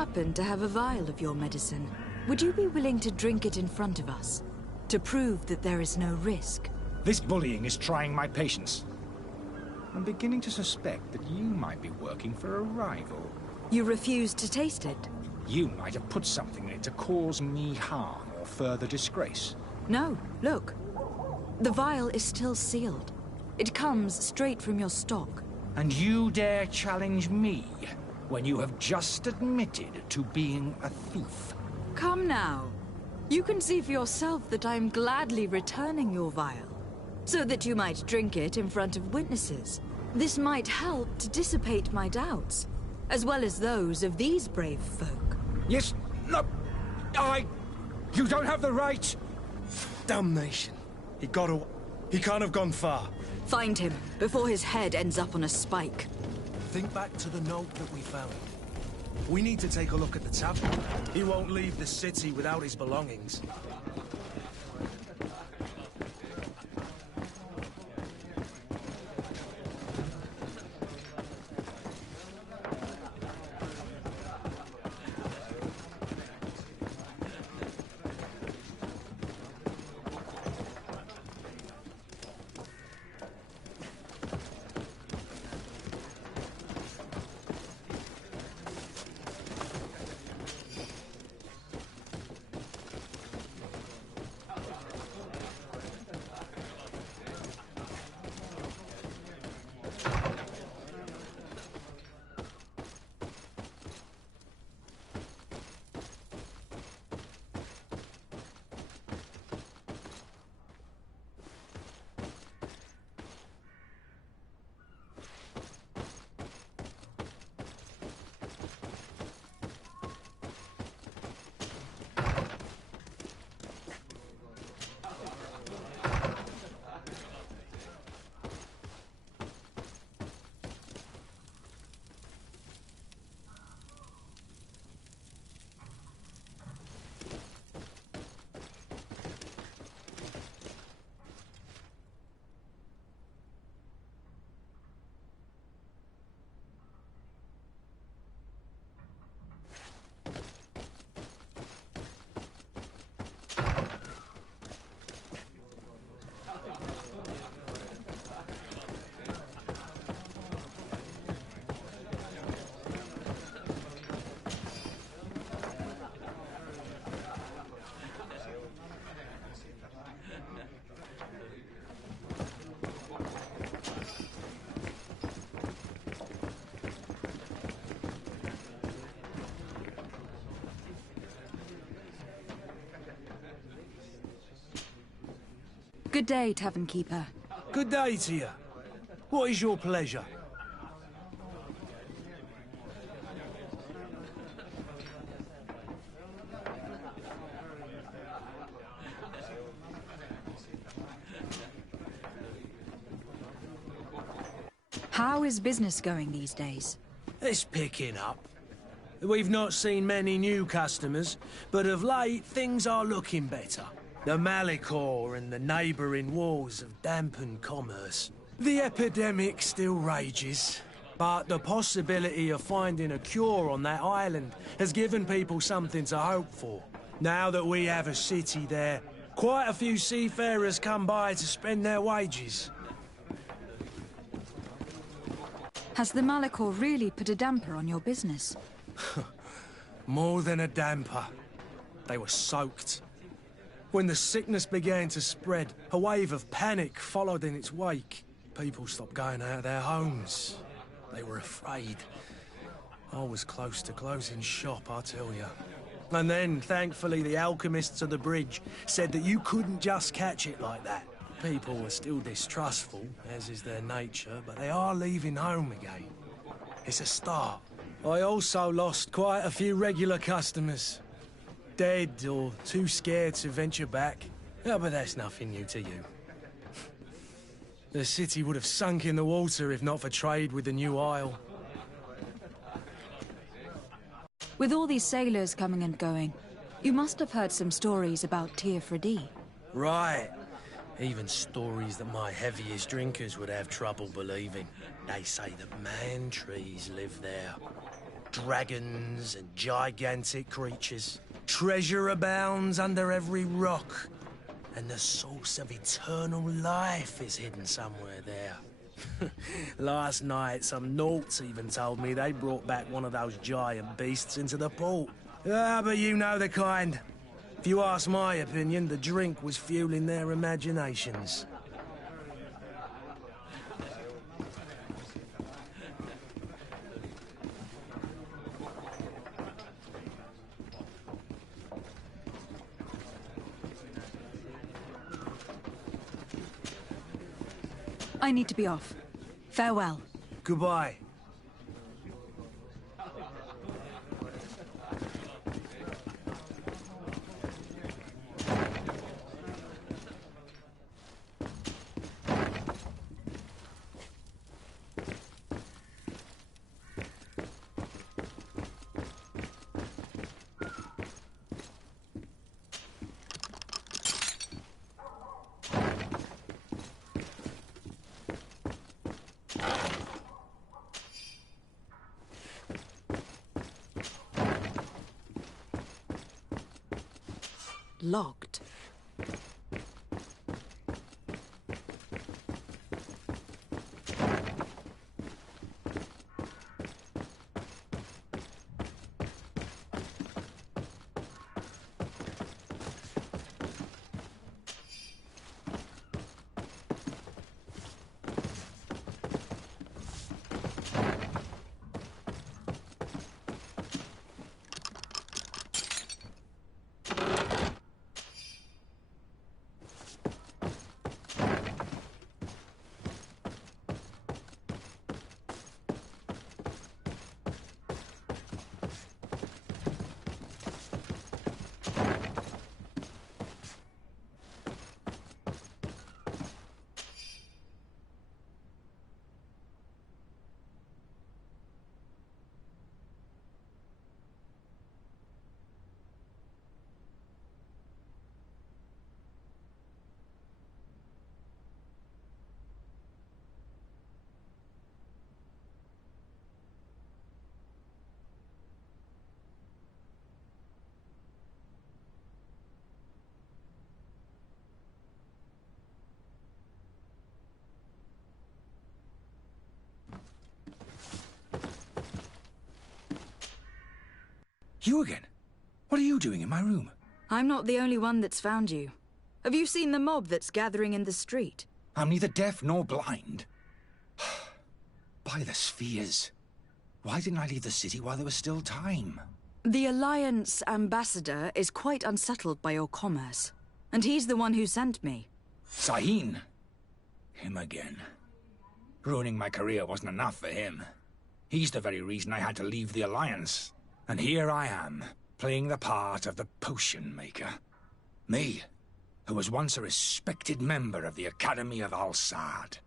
happen to have a vial of your medicine. Would you be willing to drink it in front of us? To prove that there is no risk? This bullying is trying my patience. I'm beginning to suspect that you might be working for a rival. You refuse to taste it? You might have put something in it to cause me harm or further disgrace. No, look. The vial is still sealed. It comes straight from your stock. And you dare challenge me when you have just admitted to being a thief? Come now. You can see for yourself that I'm gladly returning your vial, so that you might drink it in front of witnesses. This might help to dissipate my doubts, as well as those of these brave folk. Yes, no, you don't have the right. Damnation. He can't have gone far. Find him, before his head ends up on a spike. Think back to the note that we found. We need to take a look at the tavern. He won't leave the city without his belongings. Good day, Tavern Keeper. Good day to you. What is your pleasure? How is business going these days? It's picking up. We've not seen many new customers, but of late things are looking better. The Malicor and the neighbouring wars have dampened commerce. The epidemic still rages, but the possibility of finding a cure on that island has given people something to hope for. Now that we have a city there, quite a few seafarers come by to spend their wages. Has the Malicor really put a damper on your business? More than a damper. They were soaked. When the sickness began to spread, a wave of panic followed in its wake. People stopped going out of their homes. They were afraid. I was close to closing shop, I tell you. And then, thankfully, the alchemists of the bridge said that you couldn't just catch it like that. People were still distrustful, as is their nature, but they are leaving home again. It's a start. I also lost quite a few regular customers. Dead or too scared to venture back. Oh, but that's nothing new to you. The city would have sunk in the water if not for trade with the new isle. With all these sailors coming and going, you must have heard some stories about Tir Freddy. Right. Even stories that my heaviest drinkers would have trouble believing. They say that man-trees live there. Dragons and gigantic creatures. Treasure abounds under every rock. And the source of eternal life is hidden somewhere there. Last night, some Nauts even told me they brought back one of those giant beasts into the port. Ah, but you know the kind. If you ask my opinion, the drink was fueling their imaginations. I need to be off. Farewell. Goodbye. Locked. You again? What are you doing in my room? I'm not the only one that's found you. Have you seen the mob that's gathering in the street? I'm neither deaf nor blind. By the spheres. Why didn't I leave the city while there was still time? The Alliance ambassador is quite unsettled by your commerce. And he's the one who sent me. Sahin. Him again. Ruining my career wasn't enough for him. He's the very reason I had to leave the Alliance. And here I am, playing the part of the potion maker. Me, who was once a respected member of the Academy of Al-Sad.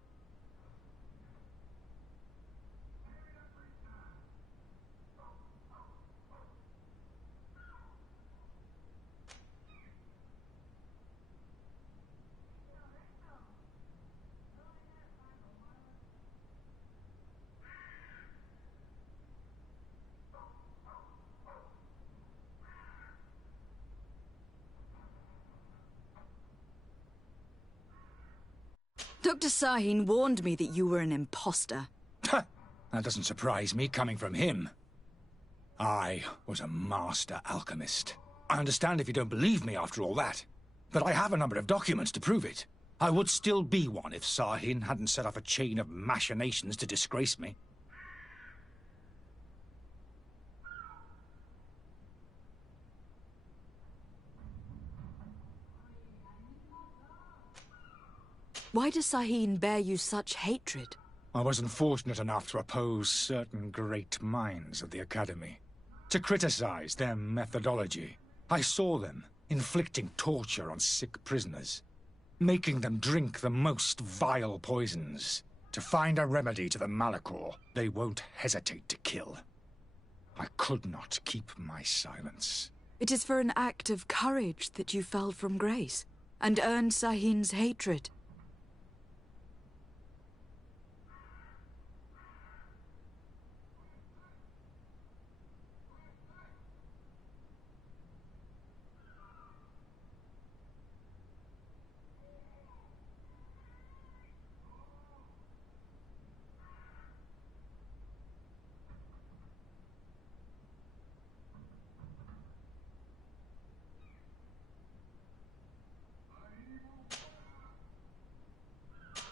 Dr. Sahin warned me that you were an imposter. That doesn't surprise me, coming from him. I was a master alchemist. I understand if you don't believe me after all that, but I have a number of documents to prove it. I would still be one if Sahin hadn't set off a chain of machinations to disgrace me. Why does Sahin bear you such hatred? I wasn't fortunate enough to oppose certain great minds of the Academy. To criticize their methodology. I saw them inflicting torture on sick prisoners. Making them drink the most vile poisons. To find a remedy to the Malachor they won't hesitate to kill. I could not keep my silence. It is for an act of courage that you fell from grace, and earned Sahin's hatred.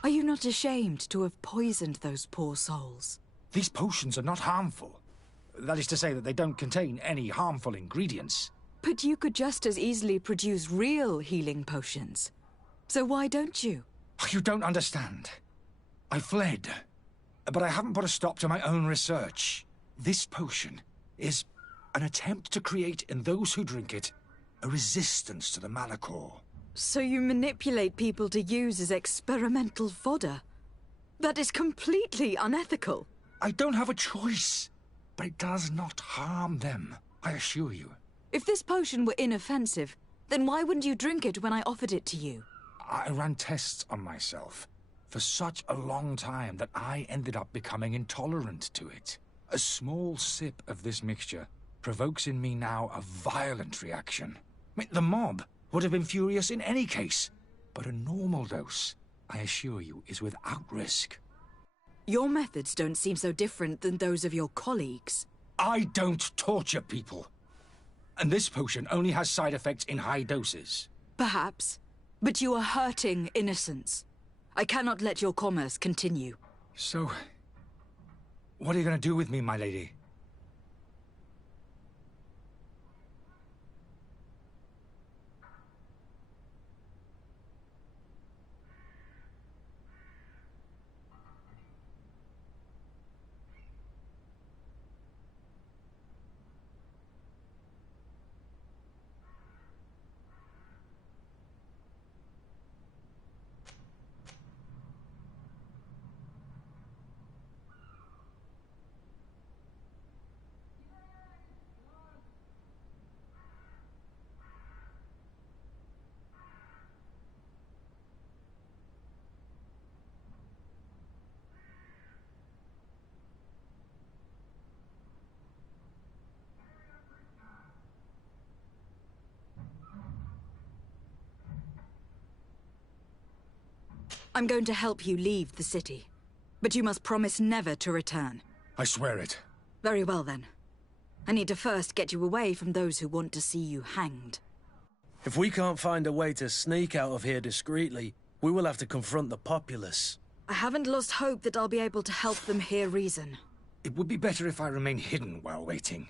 Are you not ashamed to have poisoned those poor souls? These potions are not harmful. That is to say that they don't contain any harmful ingredients. But you could just as easily produce real healing potions. So why don't you? You don't understand. I fled, but I haven't put a stop to my own research. This potion is an attempt to create in those who drink it a resistance to the Malachor. So you manipulate people to use as experimental fodder? That is completely unethical. I don't have a choice, but it does not harm them, I assure you. If this potion were inoffensive, then why wouldn't you drink it when I offered it to you? I ran tests on myself for such a long time that I ended up becoming intolerant to it. A small sip of this mixture provokes in me now a violent reaction. I mean, the mob would have been furious in any case, but a normal dose, I assure you, is without risk. Your methods don't seem so different than those of your colleagues. I don't torture people. And this potion only has side effects in high doses. Perhaps, but you are hurting innocents. I cannot let your commerce continue. So, what are you going to do with me, my lady? I'm going to help you leave the city, but you must promise never to return. I swear it. Very well, then. I need to first get you away from those who want to see you hanged. If we can't find a way to sneak out of here discreetly, we will have to confront the populace. I haven't lost hope that I'll be able to help them hear reason. It would be better if I remain hidden while waiting.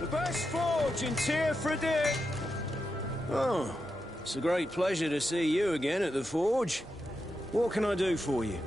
The best forge in Tier for a day. Oh, it's a great pleasure to see you again at the forge. What can I do for you?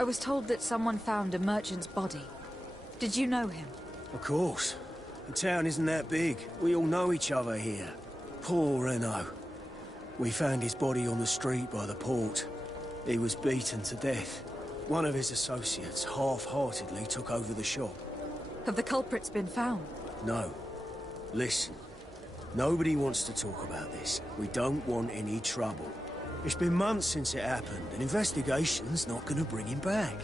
I was told that someone found a merchant's body. Did you know him? Of course. The town isn't that big. We all know each other here. Poor Renault. We found his body on the street by the port. He was beaten to death. One of his associates half-heartedly took over the shop. Have the culprits been found? No. Listen. Nobody wants to talk about this. We don't want any trouble. It's been months since it happened. An investigation's not going to bring him back.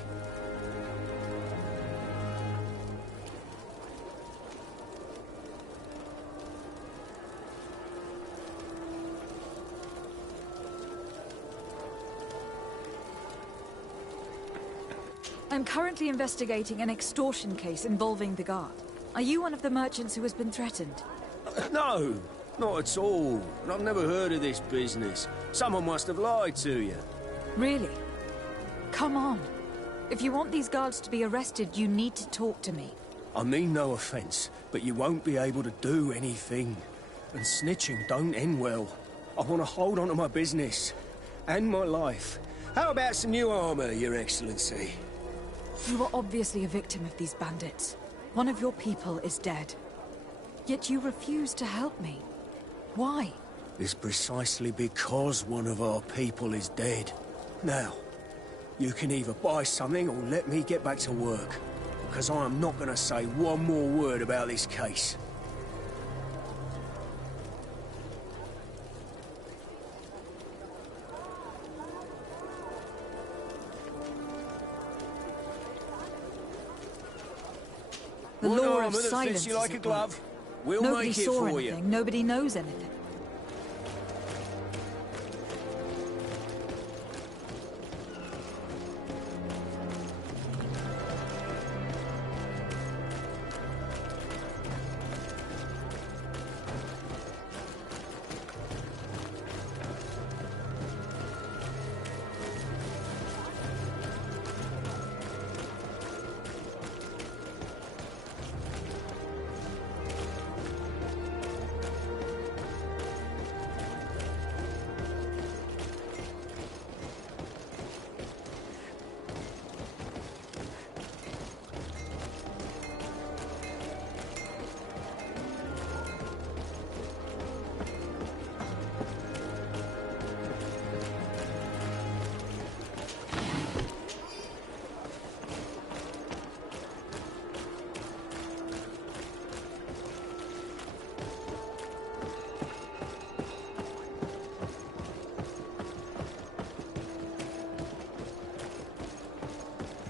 I'm currently investigating an extortion case involving the guard. Are you one of the merchants who has been threatened? No, not at all. And I've never heard of this business. Someone must have lied to you. Really? Come on. If you want these guards to be arrested, you need to talk to me. I mean no offence, but you won't be able to do anything. And snitching don't end well. I want to hold on to my business. And my life. How about some new armour, Your Excellency? You are obviously a victim of these bandits. One of your people is dead. Yet you refuse to help me. Why? It's precisely because one of our people is dead. Now, you can either buy something or let me get back to work. Because I am not going to say one more word about this case. The One law of armour that silence fits you like is a at glove. work. We'll Nobody make it saw for anything. you. Nobody knows anything.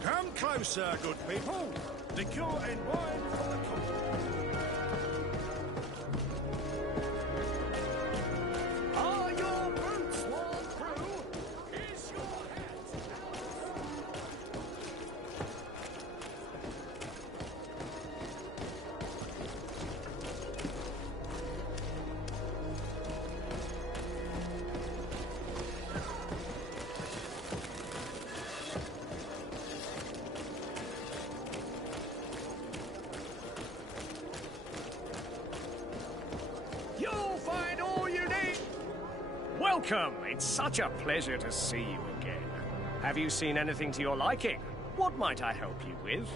Come closer, good people. Liqueur and wine for the company. Are your boots worn through? Is your hat You'll find all you need. Welcome. It's such a pleasure to see you again. Have you seen anything to your liking? What might I help you with?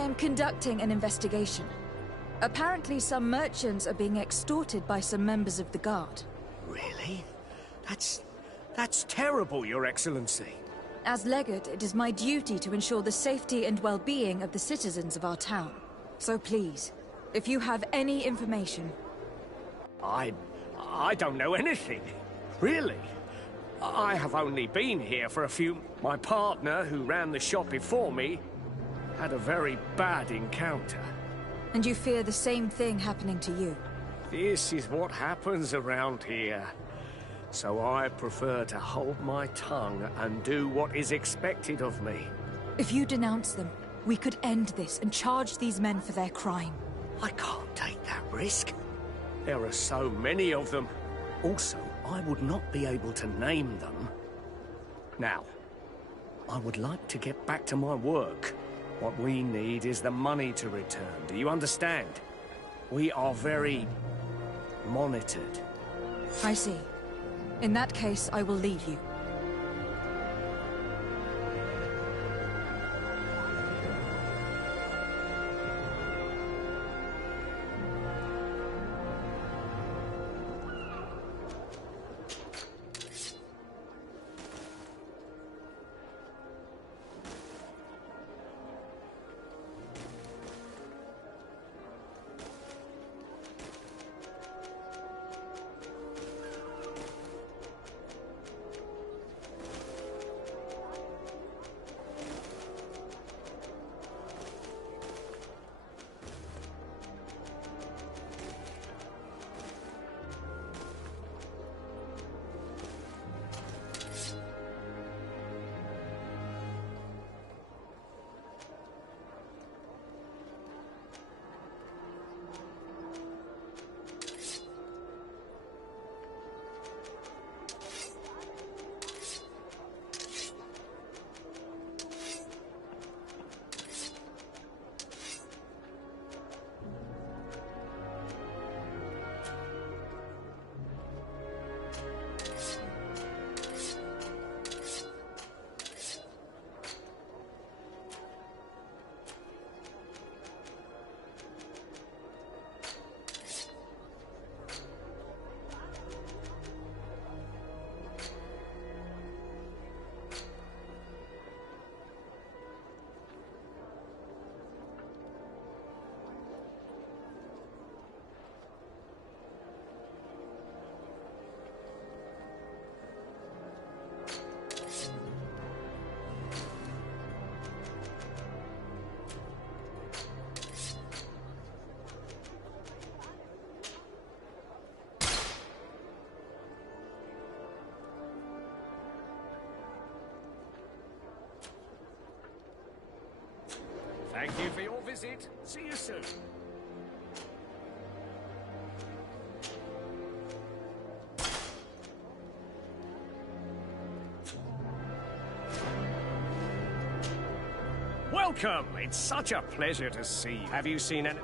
I am conducting an investigation. Apparently some merchants are being extorted by some members of the Guard. Really? That's terrible, Your Excellency. As legate, it is my duty to ensure the safety and well-being of the citizens of our town. So please, if you have any information... I don't know anything. Really. I have only been here for a few... My partner, who ran the shop before me, had a very bad encounter. And you fear the same thing happening to you? This is what happens around here. So I prefer to hold my tongue and do what is expected of me. If you denounce them, we could end this and charge these men for their crime. I can't take that risk. There are so many of them. Also, I would not be able to name them. Now, I would like to get back to my work. What we need is the money to return. Do you understand? We are very... monitored. I see. In that case, I will leave you. Thank you for your visit. See you soon. Welcome! It's such a pleasure to see you. Have you seen any...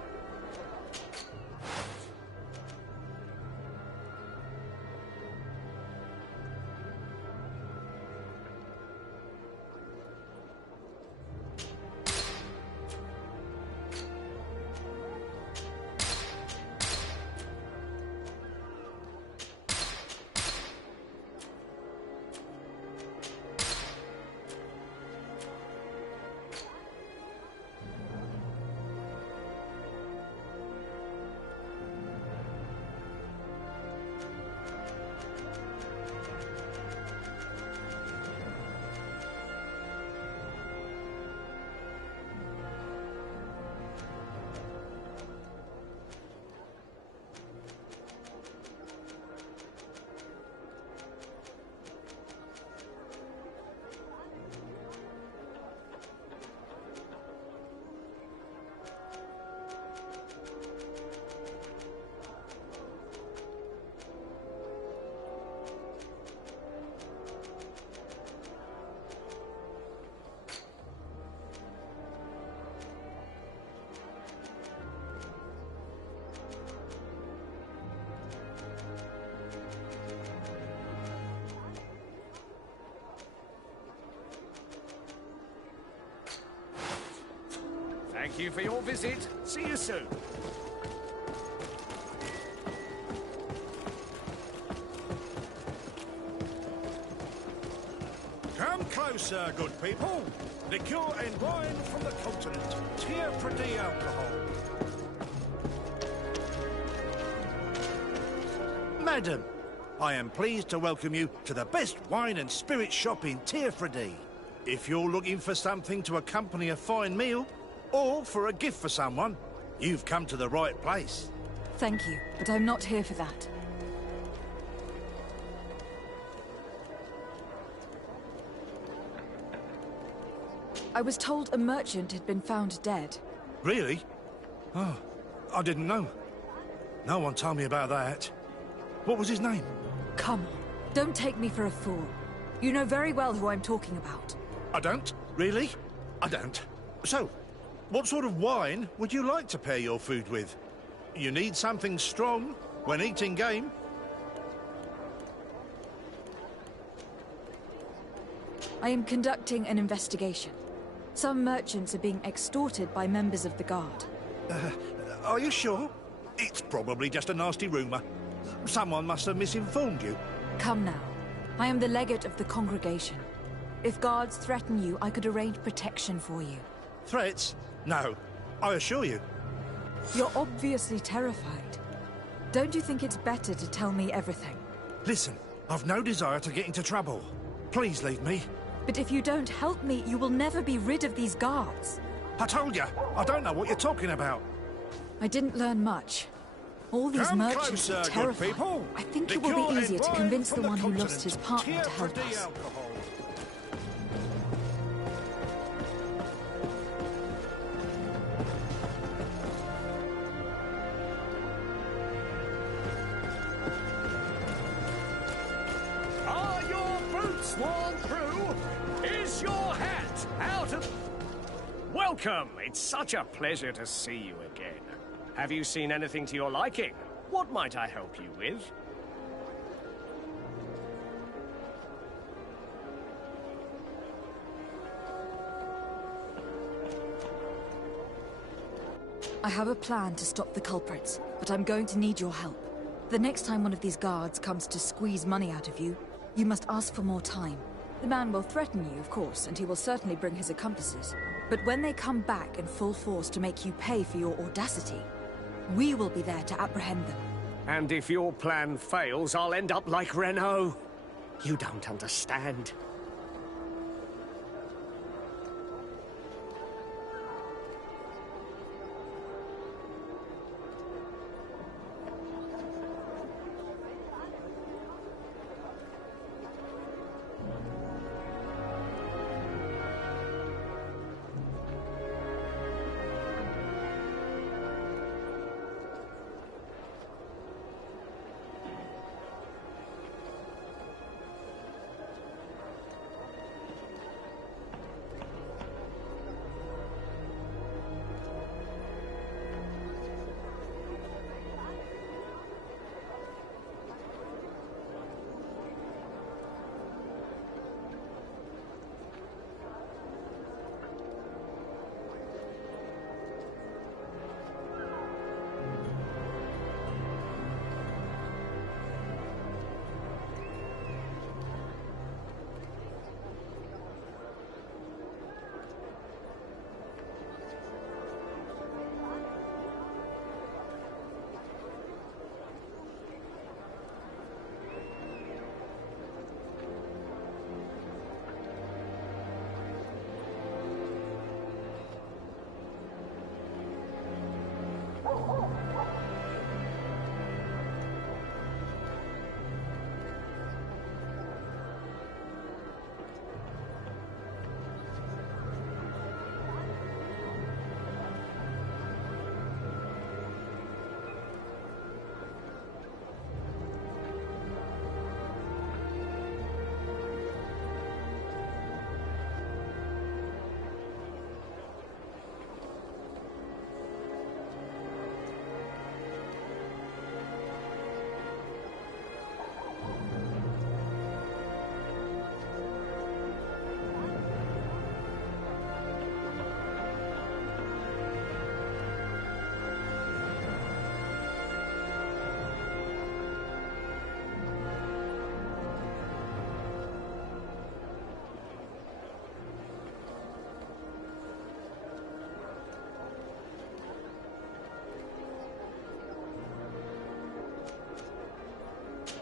Thank you for your visit. See you soon. Come closer, good people. Liqueur and wine from the continent. Tier for the alcohol. Madam, I am pleased to welcome you to the best wine and spirit shop in Tierfredy. If you're looking for something to accompany a fine meal, or for a gift for someone, you've come to the right place. Thank you, but I'm not here for that. I was told a merchant had been found dead. Really? Oh, I didn't know. No one told me about that. What was his name? Come on, don't take me for a fool. You know very well who I'm talking about. I don't? Really? I don't. So, what sort of wine would you like to pair your food with? You need something strong when eating game. I am conducting an investigation. Some merchants are being extorted by members of the Guard. Are you sure? It's probably just a nasty rumour. Someone must have misinformed you. Come now. I am the legate of the congregation. If guards threaten you, I could arrange protection for you. Threats? No. I assure you. You're obviously terrified. Don't you think it's better to tell me everything? Listen, I've no desire to get into trouble. Please leave me. But if you don't help me, you will never be rid of these guards. I told you, I don't know what you're talking about. I didn't learn much. All these Come merchants closer, are good terrified. people. I think it Liqueur will be and easier to wine convince from the one who continent. lost his partner Tier to help for the us. alcohol. Are your boots worn through? Is your hat out of... Welcome! It's such a pleasure to see you again. Have you seen anything to your liking? What might I help you with? I have a plan to stop the culprits, but I'm going to need your help. The next time one of these guards comes to squeeze money out of you, you must ask for more time. The man will threaten you, of course, and he will certainly bring his accomplices. But when they come back in full force to make you pay for your audacity, we will be there to apprehend them. And if your plan fails, I'll end up like Renault. You don't understand.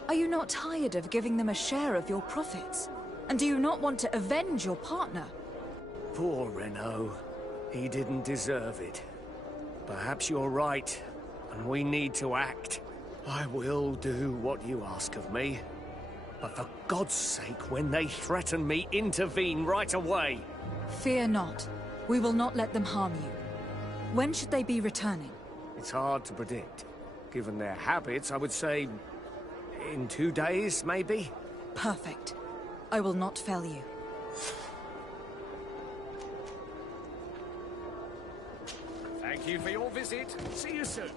Are you not tired of giving them a share of your profits? And do you not want to avenge your partner? Poor Renault. He didn't deserve it. Perhaps you're right, and we need to act. I will do what you ask of me. But for God's sake, when they threaten me, intervene right away. Fear not. We will not let them harm you. When should they be returning? It's hard to predict. Given their habits, I would say... in 2 days, maybe? Perfect. I will not fail you. Thank you for your visit. See you soon.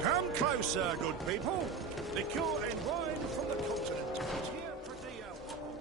Come closer, good people. Liqueur and wine from the continent. Tier for the alcohol.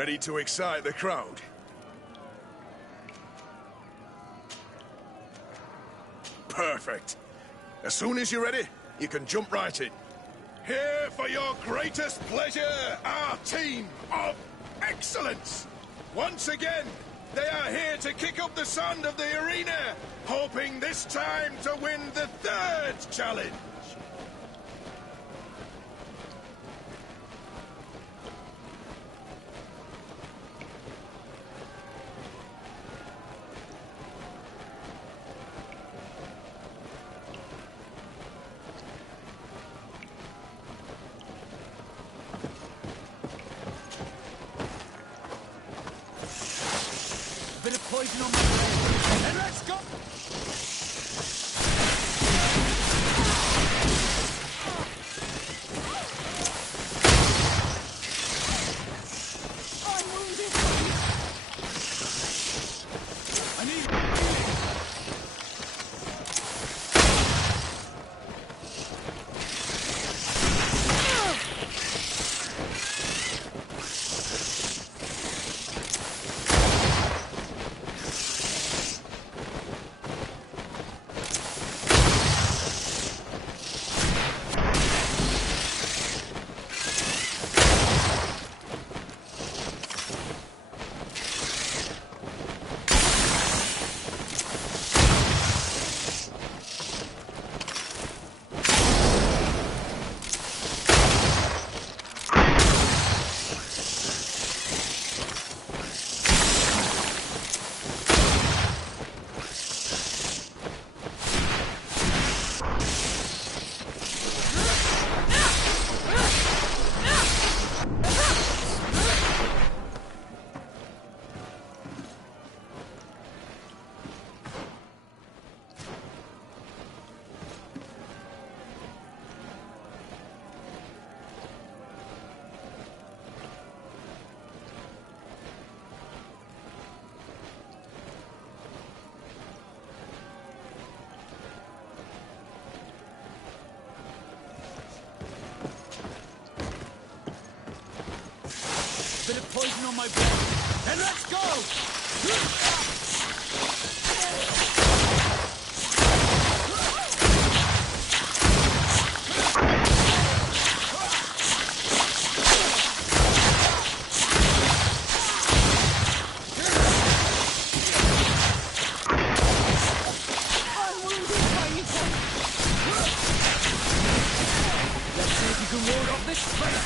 Ready to excite the crowd? Perfect. As soon as you're ready, you can jump right in. Here for your greatest pleasure, our team of excellence. Once again, they are here to kick up the sand of the arena, hoping this time to win the third challenge. Bit of poison on my brain. And let's go! I'm wounded. I need... Bit of poison on my brain. And let's go! I'm wounded by you. Let's see if you can ward off this spell.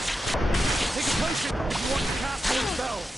Take a potion if you want to cast more spells.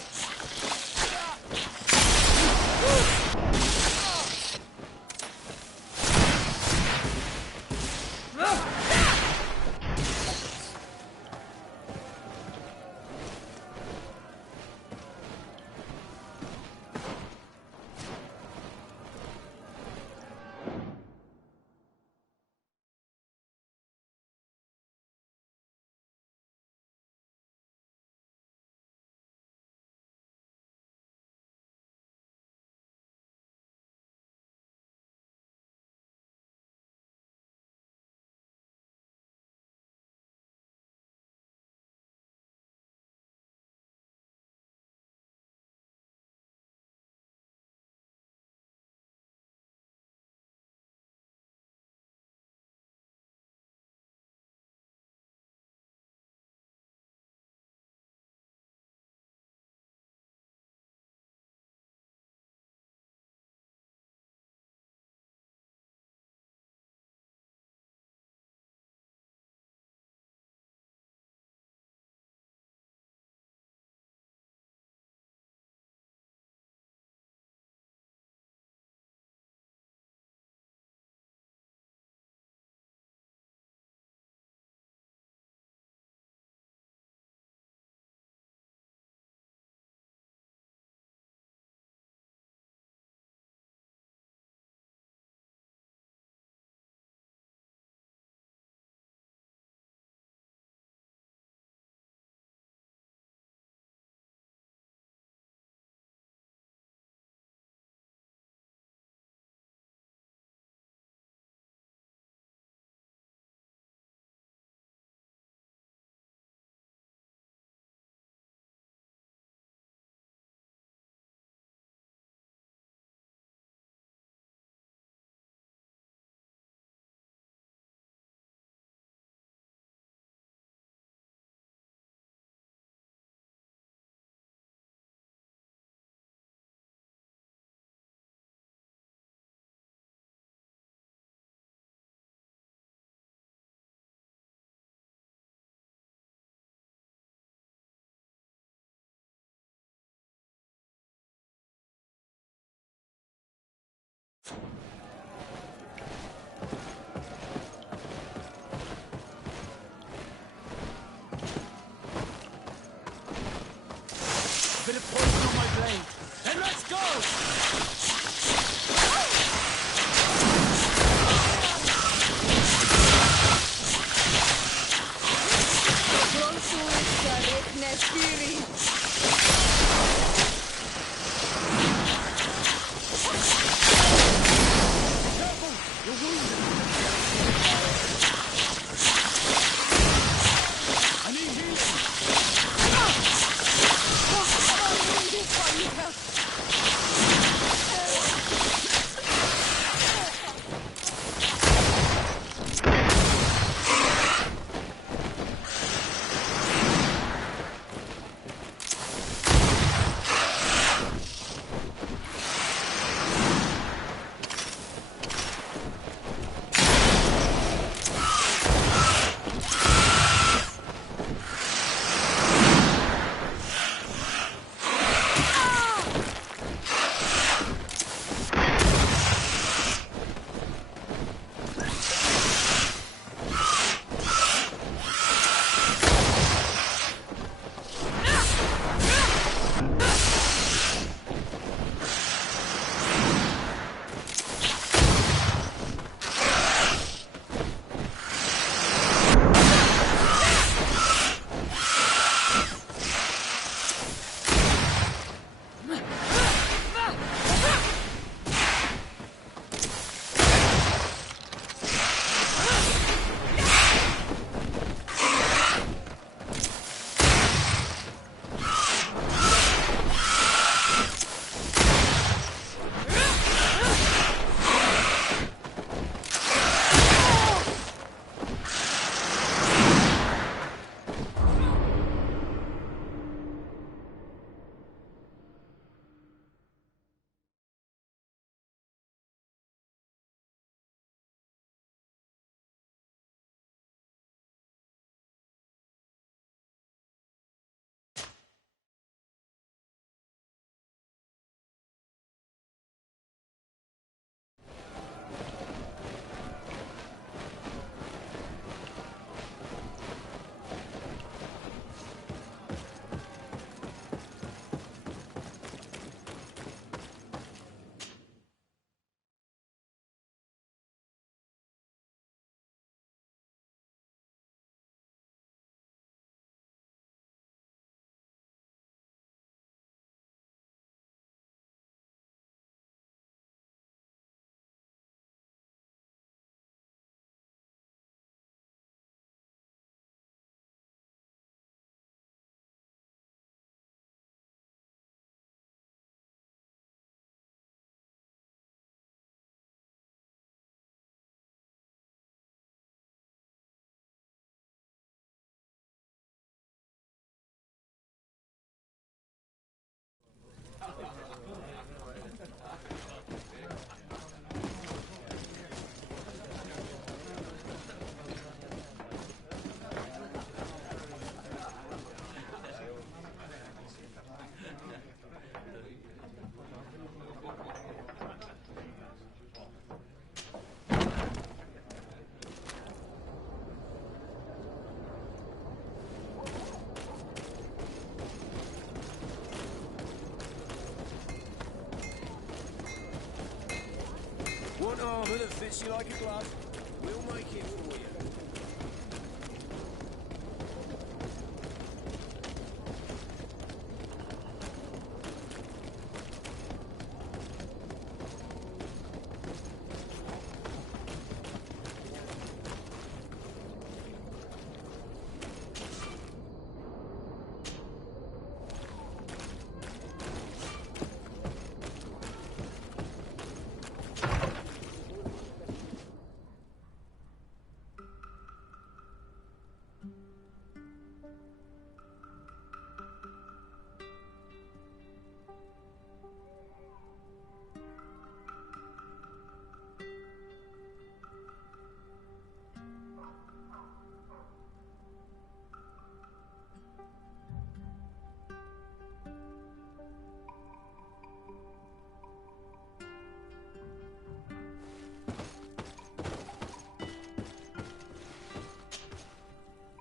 Fits you like a glove. We'll make it for you.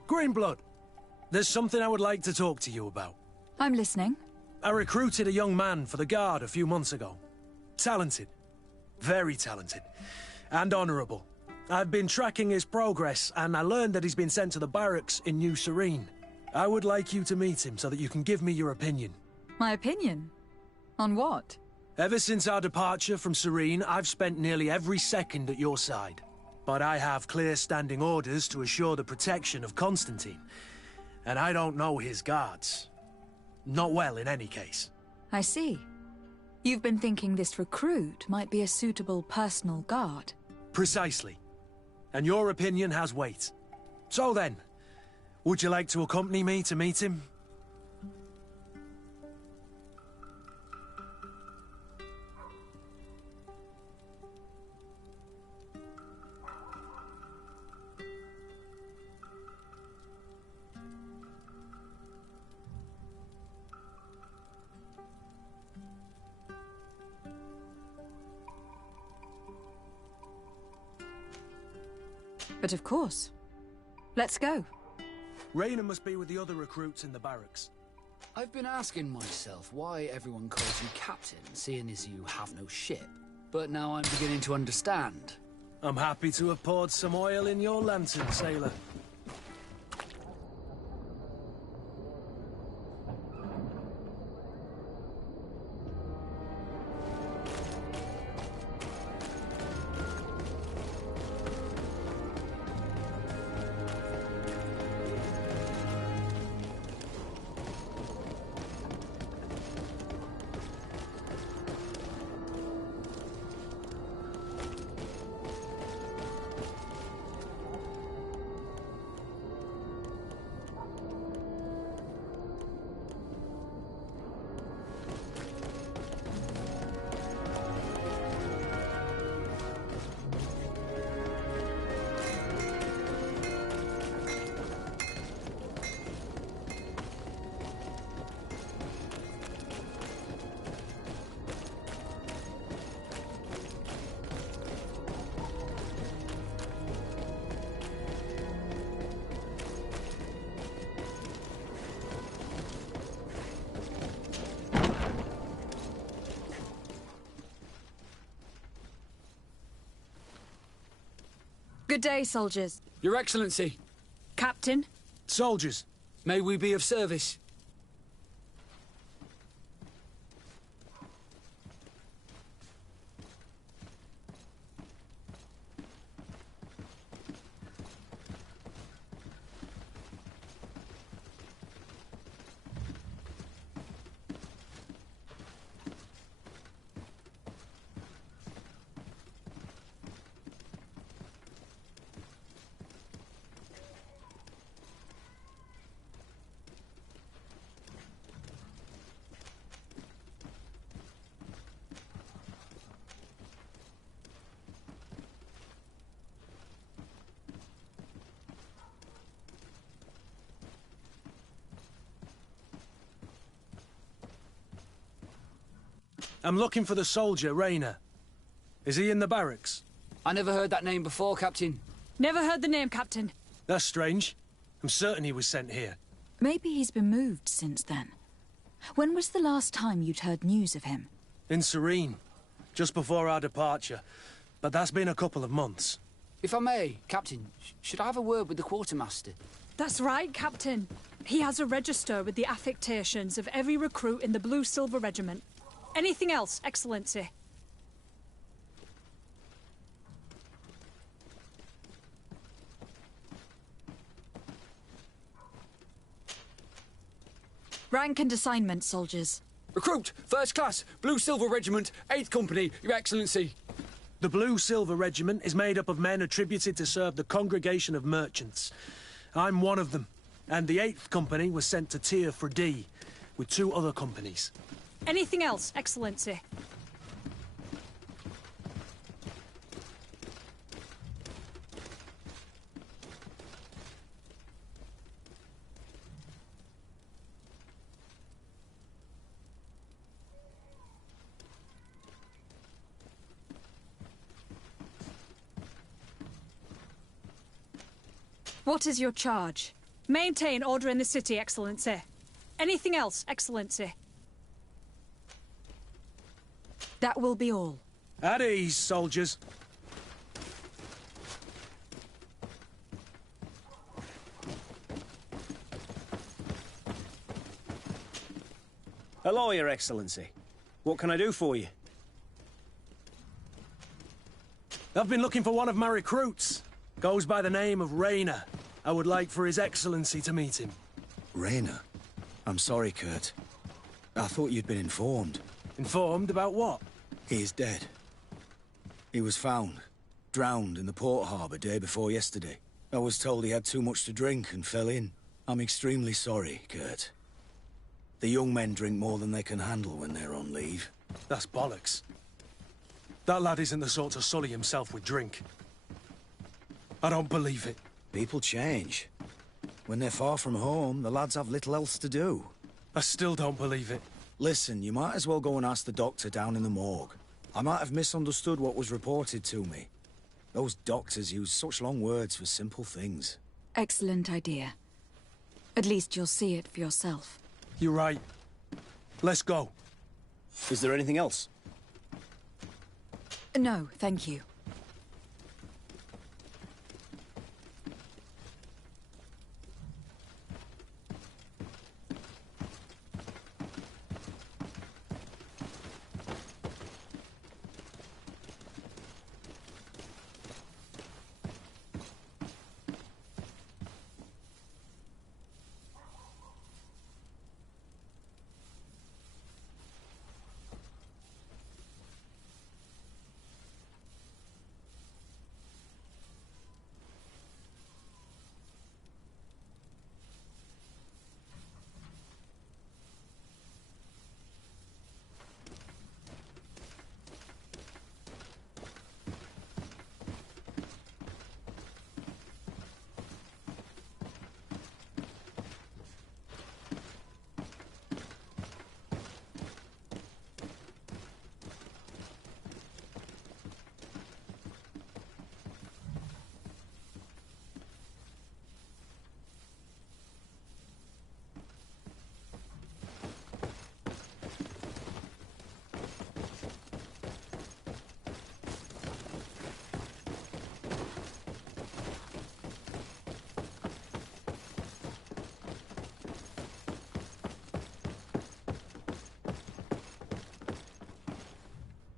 Greenblood, there's something I would like to talk to you about. I'm listening. I recruited a young man for the Guard a few months ago. Talented. Very talented. And honourable. I've been tracking his progress, and I learned that he's been sent to the barracks in New Serene. I would like you to meet him so that you can give me your opinion. My opinion? On what? Ever since our departure from Serene, I've spent nearly every second at your side. But I have clear standing orders to assure the protection of Constantine. And I don't know his guards. Not well, in any case. I see. You've been thinking this recruit might be a suitable personal guard. Precisely. And your opinion has weight. So then, would you like to accompany me to meet him? But of course. Let's go. Raina must be with the other recruits in the barracks. I've been asking myself why everyone calls you Captain, seeing as you have no ship. But now I'm beginning to understand. I'm happy to have poured some oil in your lantern, sailor. Good day, soldiers. Your Excellency. Captain. Soldiers. May we be of service? I'm looking for the soldier, Raina. Is he in the barracks? I never heard that name before, Captain. Never heard the name, Captain. That's strange. I'm certain he was sent here. Maybe he's been moved since then. When was the last time you'd heard news of him? In Serene. Just before our departure. but that's been a couple of months. If I may, Captain, should I have a word with the quartermaster? That's right, Captain. He has a register with the affectations of every recruit in the Blue-Silver Regiment. Anything else, Excellency? Rank and assignment, soldiers. Recruit, first class, Blue-Silver Regiment, 8th Company, Your Excellency. The Blue-Silver Regiment is made up of men attributed to serve the Congregation of Merchants. I'm one of them, and the 8th Company was sent to Tier 4D with 2 other companies. Anything else, Excellency? What is your charge? Maintain order in the city, Excellency. Anything else, Excellency? That will be all. At ease, soldiers. Hello, Your Excellency. What can I do for you? I've been looking for one of my recruits. Goes by the name of Rayner. I would like for His Excellency to meet him. Rayner? I'm sorry, Kurt. I thought you'd been informed. Informed about what? He is dead. He was found, drowned in the port harbour day before yesterday. I was told he had too much to drink and fell in. I'm extremely sorry, Kurt. The young men drink more than they can handle when they're on leave. That's bollocks. That lad isn't the sort to sully himself with drink. I don't believe it. People change. When they're far from home, the lads have little else to do. I still don't believe it. Listen, you might as well go and ask the doctor down in the morgue. I might have misunderstood what was reported to me. Those doctors use such long words for simple things. Excellent idea. At least you'll see it for yourself. You're right. Let's go. Is there anything else? No, thank you.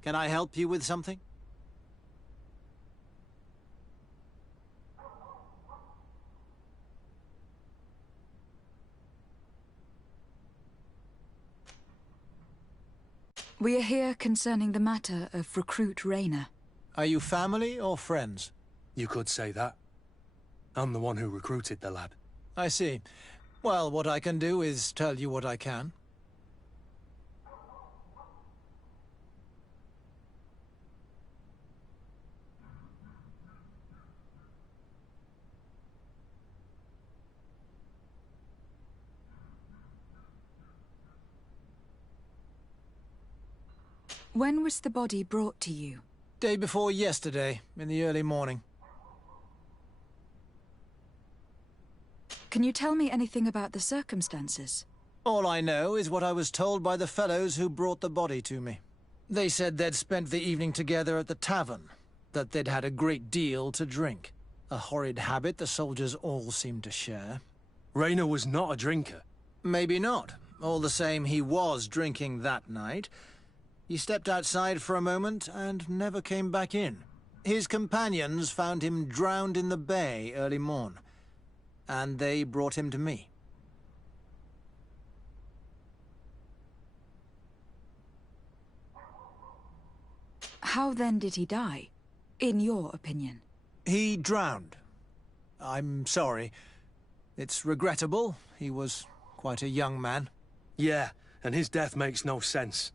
Can I help you with something? We are here concerning the matter of Recruit Rayner. Are you family or friends? You could say that. I'm the one who recruited the lad. I see. Well, what I can do is tell you what I can. When was the body brought to you? Day before yesterday, in the early morning. Can you tell me anything about the circumstances? All I know is what I was told by the fellows who brought the body to me. They said they'd spent the evening together at the tavern. that they'd had a great deal to drink. A horrid habit the soldiers all seemed to share. Rayner was not a drinker. Maybe not. All the same, he was drinking that night. He stepped outside for a moment and never came back in. His companions found him drowned in the bay early morn, and they brought him to me. How then did he die, in your opinion? He drowned. I'm sorry. It's regrettable. He was quite a young man. Yeah, and his death makes no sense.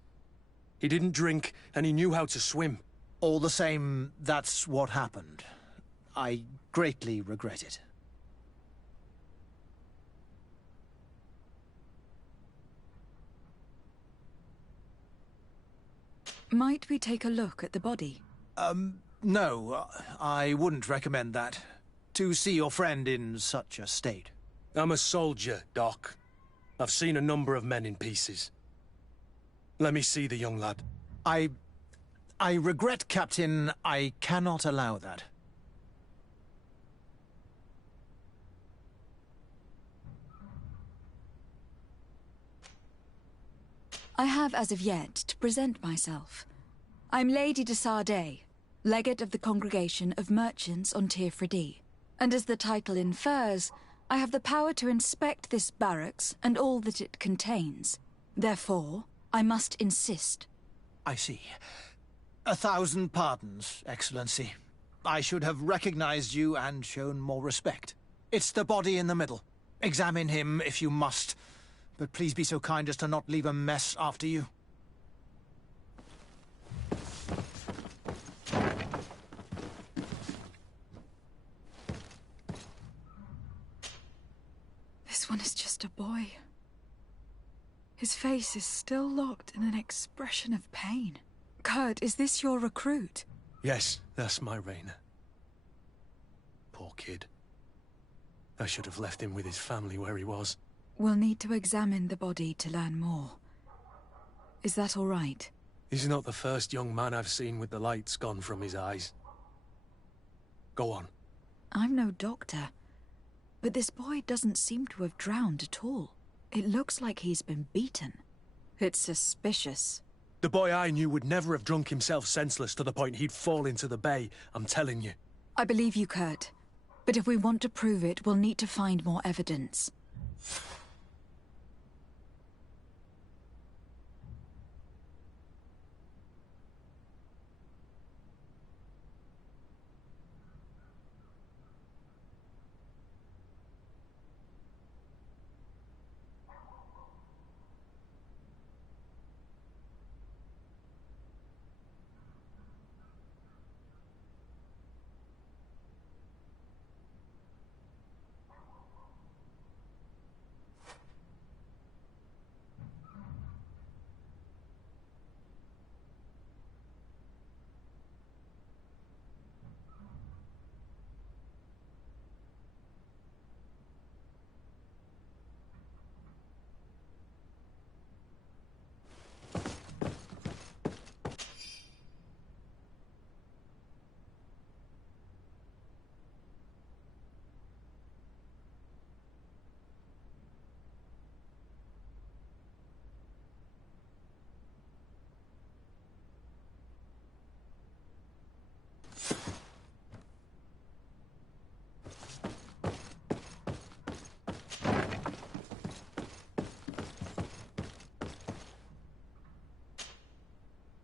He didn't drink, and he knew how to swim. All the same, that's what happened. I greatly regret it. Might we take a look at the body? No, I wouldn't recommend that. To see your friend in such a state. I'm a soldier, Doc. I've seen a number of men in pieces. Let me see the young lad. I regret, Captain. I cannot allow that. I have as of yet to present myself. I'm Lady de Sardet, Legate of the Congregation of Merchants on Tirfredi. And as the title infers, I have the power to inspect this barracks and all that it contains. Therefore, I must insist. I see. 1,000 pardons, Excellency. I should have recognized you and shown more respect. It's the body in the middle. Examine him if you must, but please be so kind as to not leave a mess after you. This one is just a boy. His face is still locked in an expression of pain. Kurt, is this your recruit? Yes, that's my Rayner. Poor kid. I should have left him with his family where he was. We'll need to examine the body to learn more. Is that all right? He's not the first young man I've seen with the lights gone from his eyes. Go on. I'm no doctor, but this boy doesn't seem to have drowned at all. It looks like he's been beaten. It's suspicious. The boy I knew would never have drunk himself senseless to the point he'd fall into the bay, I'm telling you. I believe you, Kurt. But if we want to prove it, we'll need to find more evidence.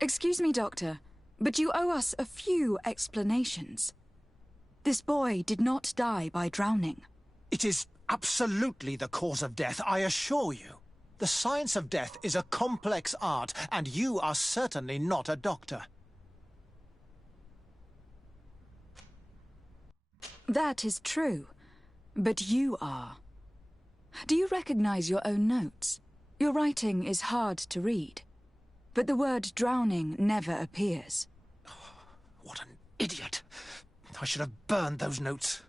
Excuse me, Doctor, but you owe us a few explanations. This boy did not die by drowning. It is absolutely the cause of death, I assure you. The science of death is a complex art, and you are certainly not a doctor. That is true, but you are. Do you recognize your own notes? Your writing is hard to read, but the word drowning never appears. What an idiot. I should have burned those notes.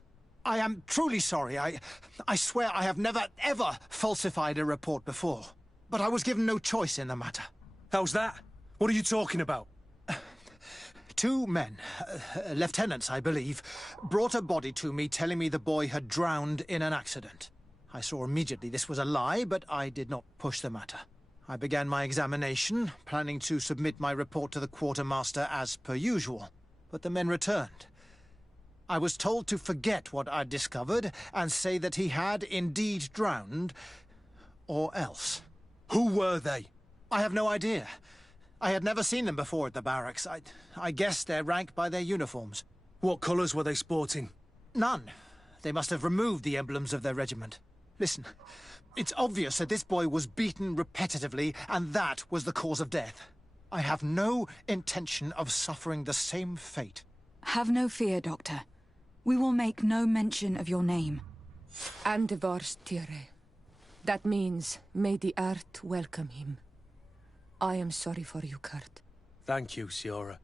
I am truly sorry. I swear I have never, ever falsified a report before. But I was given no choice in the matter. How's that? What are you talking about? 2 men, lieutenants, I believe, brought a body to me telling me the boy had drowned in an accident. I saw immediately this was a lie, but I did not push the matter. I began my examination, planning to submit my report to the quartermaster as per usual. But the men returned. I was told to forget what I'd discovered and say that he had indeed drowned, or else. Who were they? I have no idea. I had never seen them before at the barracks. I guessed their rank by their uniforms. What colours were they sporting? None. They must have removed the emblems of their regiment. Listen, it's obvious that this boy was beaten repetitively, and that was the cause of death. I have no intention of suffering the same fate. Have no fear, Doctor. We will make no mention of your name. Andevars Tire. That means, may the earth welcome him. I am sorry for you, Kurt. Thank you, Siora.